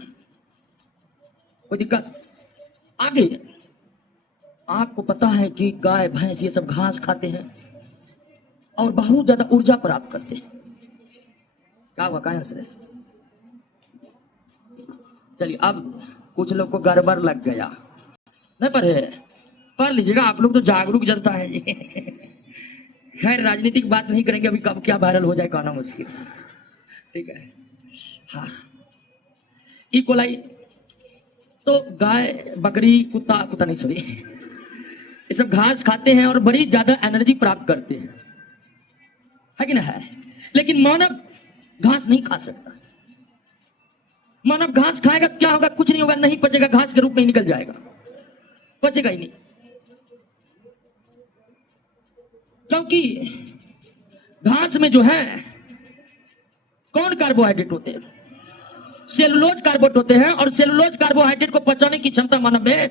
कोई दिक्कत? आगे आपको पता है कि गाय भैंस ये सब घास खाते हैं और बहुत ज्यादा ऊर्जा प्राप्त करते हैं। क्या हुआ? क्या हंस रहे? चलिए, अब कुछ लोग को गड़बड़ लग गया। नहीं पढ़ लीजिएगा, आप लोग तो जागरूक जनता है जी। खैर, राजनीतिक बात नहीं करेंगे, अभी कब क्या वायरल हो जाए कहना मुश्किल। ठीक है, हाँ। ई कोलाई तो गाय, बकरी, कुत्ता नहीं, सॉरी, ये सब घास खाते हैं और बड़ी ज्यादा एनर्जी प्राप्त करते हैं, है कि ना है? लेकिन मानव घास नहीं खा सकता। मानव घास खाएगा क्या होगा? कुछ नहीं होगा, नहीं पचेगा, घास के रूप में ही निकल जाएगा, पचेगा ही नहीं। क्योंकि घास में जो है कौन कार्बोहाइड्रेट होते हैं? सेलुलोज कार्बोहाइड्रेट होते हैं, और सेलुलोज कार्बोहाइड्रेट को पचाने की क्षमता मानव में है।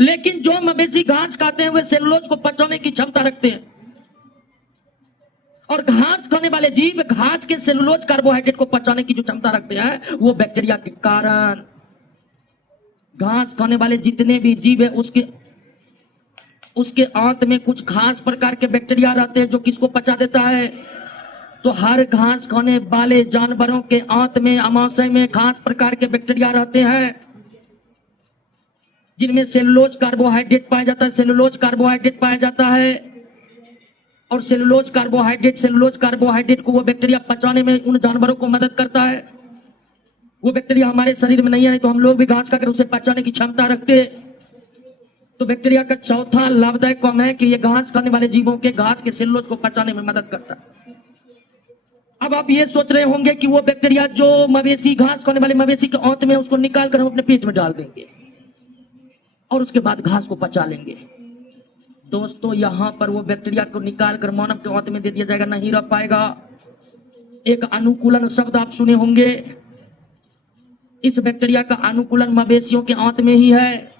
लेकिन जो मवेशी घास खाते हैं वे सेलुलोज को पचाने की क्षमता रखते हैं, और घास खाने वाले जीव घास के सेलुलोज कार्बोहाइड्रेट को पचाने की जो क्षमता रखते हैं वो बैक्टीरिया के कारण घास खाने वाले जितने भी जीव है उसके आंत में कुछ खास प्रकार के बैक्टीरिया रहते हैं जो किसको पचा देता है। तो हर घास खाने वाले जानवरों के आंत में, अमाशय में खास प्रकार के बैक्टीरिया रहते हैं जिनमें सेलुलोज कार्बोहाइड्रेट पाया जाता है। सेलुलोज कार्बोहाइड्रेट पाया जाता है और सेलुलोज कार्बोहाइड्रेट को वो बैक्टीरिया पचाने में उन जानवरों को मदद करता है। वो बैक्टीरिया हमारे शरीर में नहीं है तो हम लोग भी घास खाकर उसे पचाने की क्षमता रखते। तो बैक्टीरिया का चौथा लाभदायक काम है कि ये घास खाने वाले जीवों के घास के सेलुलोज को पचाने में मदद करता है। अब आप ये सोच रहे होंगे कि वो बैक्टीरिया जो मवेशी, घास खाने वाले मवेशी के आंत में, उसको निकाल कर हम अपने पेट में डाल देंगे और उसके बाद घास को पचा लेंगे। दोस्तों, यहां पर वो बैक्टीरिया को निकाल कर मानव के आंत में दे दिया जाएगा, नहीं रह पाएगा। एक अनुकूलन शब्द आप सुने होंगे। इस बैक्टीरिया का अनुकूलन मवेशियों के आंत में ही है।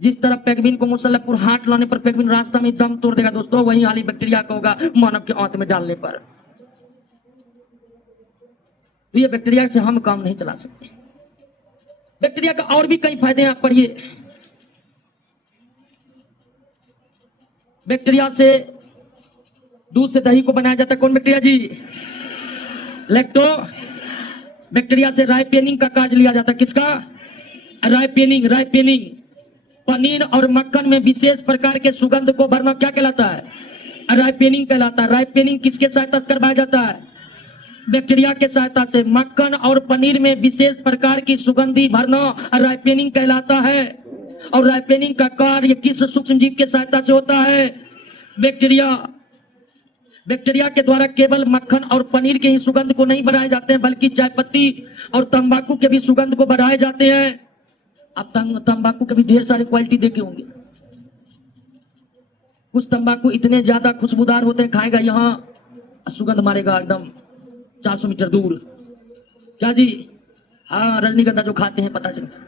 जिस तरह पेंगुइन को मुसल्लफपुर हाट लाने पर पेंगुइन रास्ता में दम तोड़ देगा दोस्तों, वही हाल ही बैक्टीरिया का होगा मानव के आंत में डालने पर। तो ये बैक्टीरिया से हम काम नहीं चला सकते। बैक्टीरिया का और भी कई फायदे हैं, आप पढ़िए। बैक्टीरिया से दूध से दही को बनाया जाता है। कौन बैक्टीरिया जी? लैक्टो। बैक्टीरिया से राइपेनिंग का कार्य लिया जाता है। किसका? राइपेनिंग। पनीर और मक्खन में विशेष प्रकार के सुगंध को भरना क्या कहलाता है? राइपेनिंग कहलाता है। राइपेनिंग किसके सहायता से करवाया जाता है? बैक्टीरिया के सहायता से। मक्खन और पनीर में विशेष प्रकार की सुगंधी भरना राइपेनिंग कहलाता है। और राइपेनिंग का कार्य किस सूक्ष्म जीव के सहायता से होता है? बैक्टीरिया के द्वारा केवल मक्खन और पनीर के ही सुगंध को नहीं बढ़ाए जाते हैं, बल्कि चाय पत्ती और तंबाकू के भी सुगंध को बढ़ाए जाते हैं। आप तंबाकू के भी ढेर सारी क्वालिटी देखे होंगे। कुछ तंबाकू इतने ज्यादा खुशबूदार होते हैं, खाएगा यहां सुगंध मारेगा एकदम 400 मीटर दूर। क्या जी? हाँ, रजनीगंधा जो खाते हैं पता चलता।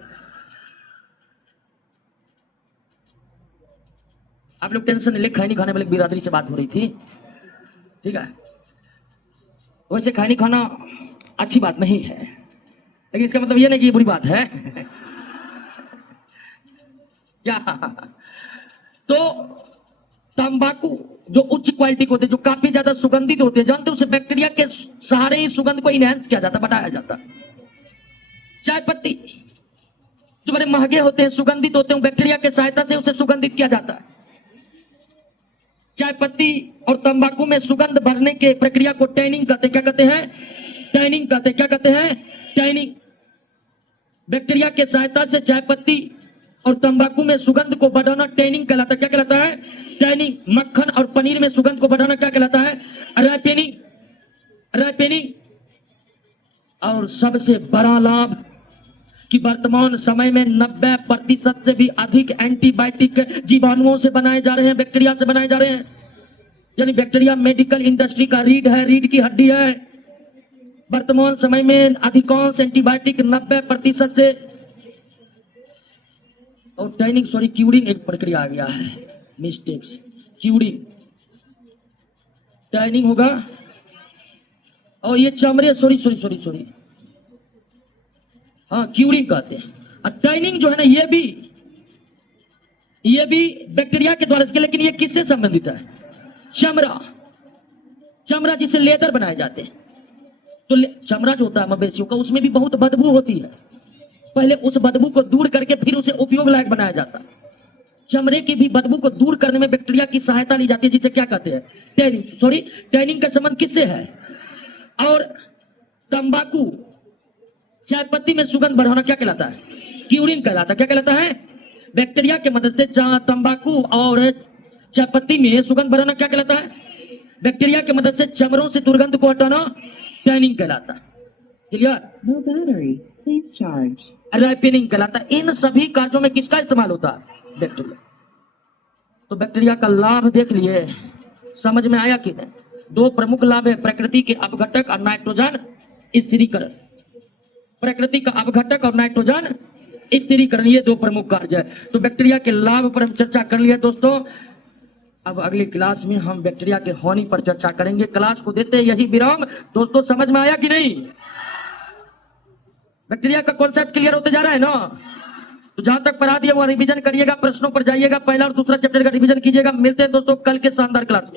आप लोग टेंशन नहीं ले, खैनी खाने वाले बिरादरी से बात हो रही थी, ठीक है। वैसे खैनी खाना अच्छी बात नहीं है, लेकिन इसका मतलब यह नहीं कि ये बुरी बात है। क्या? तो तंबाकू जो उच्च क्वालिटी के होते हैं, जो काफी ज्यादा सुगंधित होते हैं, जानते हैं, उसे बैक्टीरिया के सहारे ही सुगंध को इनहेंस किया जाता, बढ़ाया जाता। चाय पत्ती जो बड़े महंगे होते हैं, सुगंधित होते हैं, बैक्टीरिया के सहायता से उसे सुगंधित किया जाता है। चाय पत्ती और तंबाकू में सुगंध भरने के प्रक्रिया को टैनिंग कहते हैं। क्या कहते हैं? टैनिंग कहते हैं। क्या कहते हैं? टैनिंग। बैक्टीरिया के सहायता से चाय पत्ती और तंबाकू में सुगंध को बढ़ाना टैनिंग कहलाता है। क्या कहलाता है? टैनिंग। मक्खन और पनीर में सुगंध को बढ़ाना क्या कहलाता है? राइपेनिंग। और सबसे बड़ा लाभ कि वर्तमान समय में 90% से भी अधिक एंटीबायोटिक जीवाणुओं से बनाए जा रहे हैं, बैक्टीरिया से बनाए जा रहे हैं। यानी बैक्टीरिया मेडिकल इंडस्ट्री का रीढ़ है, रीढ़ की हड्डी है। वर्तमान समय में अधिकांश एंटीबायोटिक 90% से, और क्यूरिंग एक प्रक्रिया आ गया है, मिस्टेक्स। क्यूरिंग, टैनिंग होगा। और ये चमड़े, सॉरी, हाँ, क्यूरिंग कहते हैं। और टैनिंग जो है ना, ये भी बैक्टीरिया के द्वारा, लेकिन ये किससे संबंधित है? चमड़ा जिससे लेदर बनाए जाते हैं। तो चमड़ा जो होता है मवेशियों का, उसमें भी बहुत बदबू होती है। पहले उस बदबू को दूर करके फिर उसे उपयोग लायक बनाया जाता है। चमड़े की भी बदबू को दूर करने में बैक्टीरिया की सहायता ली जाती है, जिसे क्या कहते हैं? टैनिंग। टैनिंग का संबंध किससे है? और तंबाकू, चाय पत्ती में सुगंध बढ़ाना क्या कहलाता है? क्यूरिंग कहलाता है। क्या कहलाता है? बैक्टीरिया की मदद से तंबाकू और चाय पत्ती में सुगंध बढ़ाना क्या कहलाता है? बैक्टीरिया की मदद से चमड़ों से दुर्गंध को हटाना टैनिंग कहलाता है। क्लियर? राइपेनिंग कहलाता है। इन सभी कार्यों में किसका इस्तेमाल होता है? बैक्टीरिया। तो बैक्टीरिया का लाभ देख लिए, समझ में आया कि नहीं? 2 प्रमुख लाभ है, प्रकृति के अपघटक और नाइट्रोजन स्थिरीकरण। प्रकृति का अपघटक और नाइट्रोजन स्थिरीकरण, ये 2 प्रमुख कार्य है। तो बैक्टीरिया के लाभ पर हम चर्चा कर लिया दोस्तों। अब अगली क्लास में हम बैक्टीरिया के हानि पर चर्चा करेंगे। क्लास को देते यही विराम। दोस्तों, समझ में आया कि नहीं? बैक्टीरिया का कॉन्सेप्ट क्लियर होते जा रहा है ना? तो जहां तक पढ़ा दिया वहां रिवीजन करिएगा, प्रश्नों पर जाइएगा, पहला और दूसरा चैप्टर का रिवीजन कीजिएगा। मिलते हैं दोस्तों कल के शानदार क्लास में।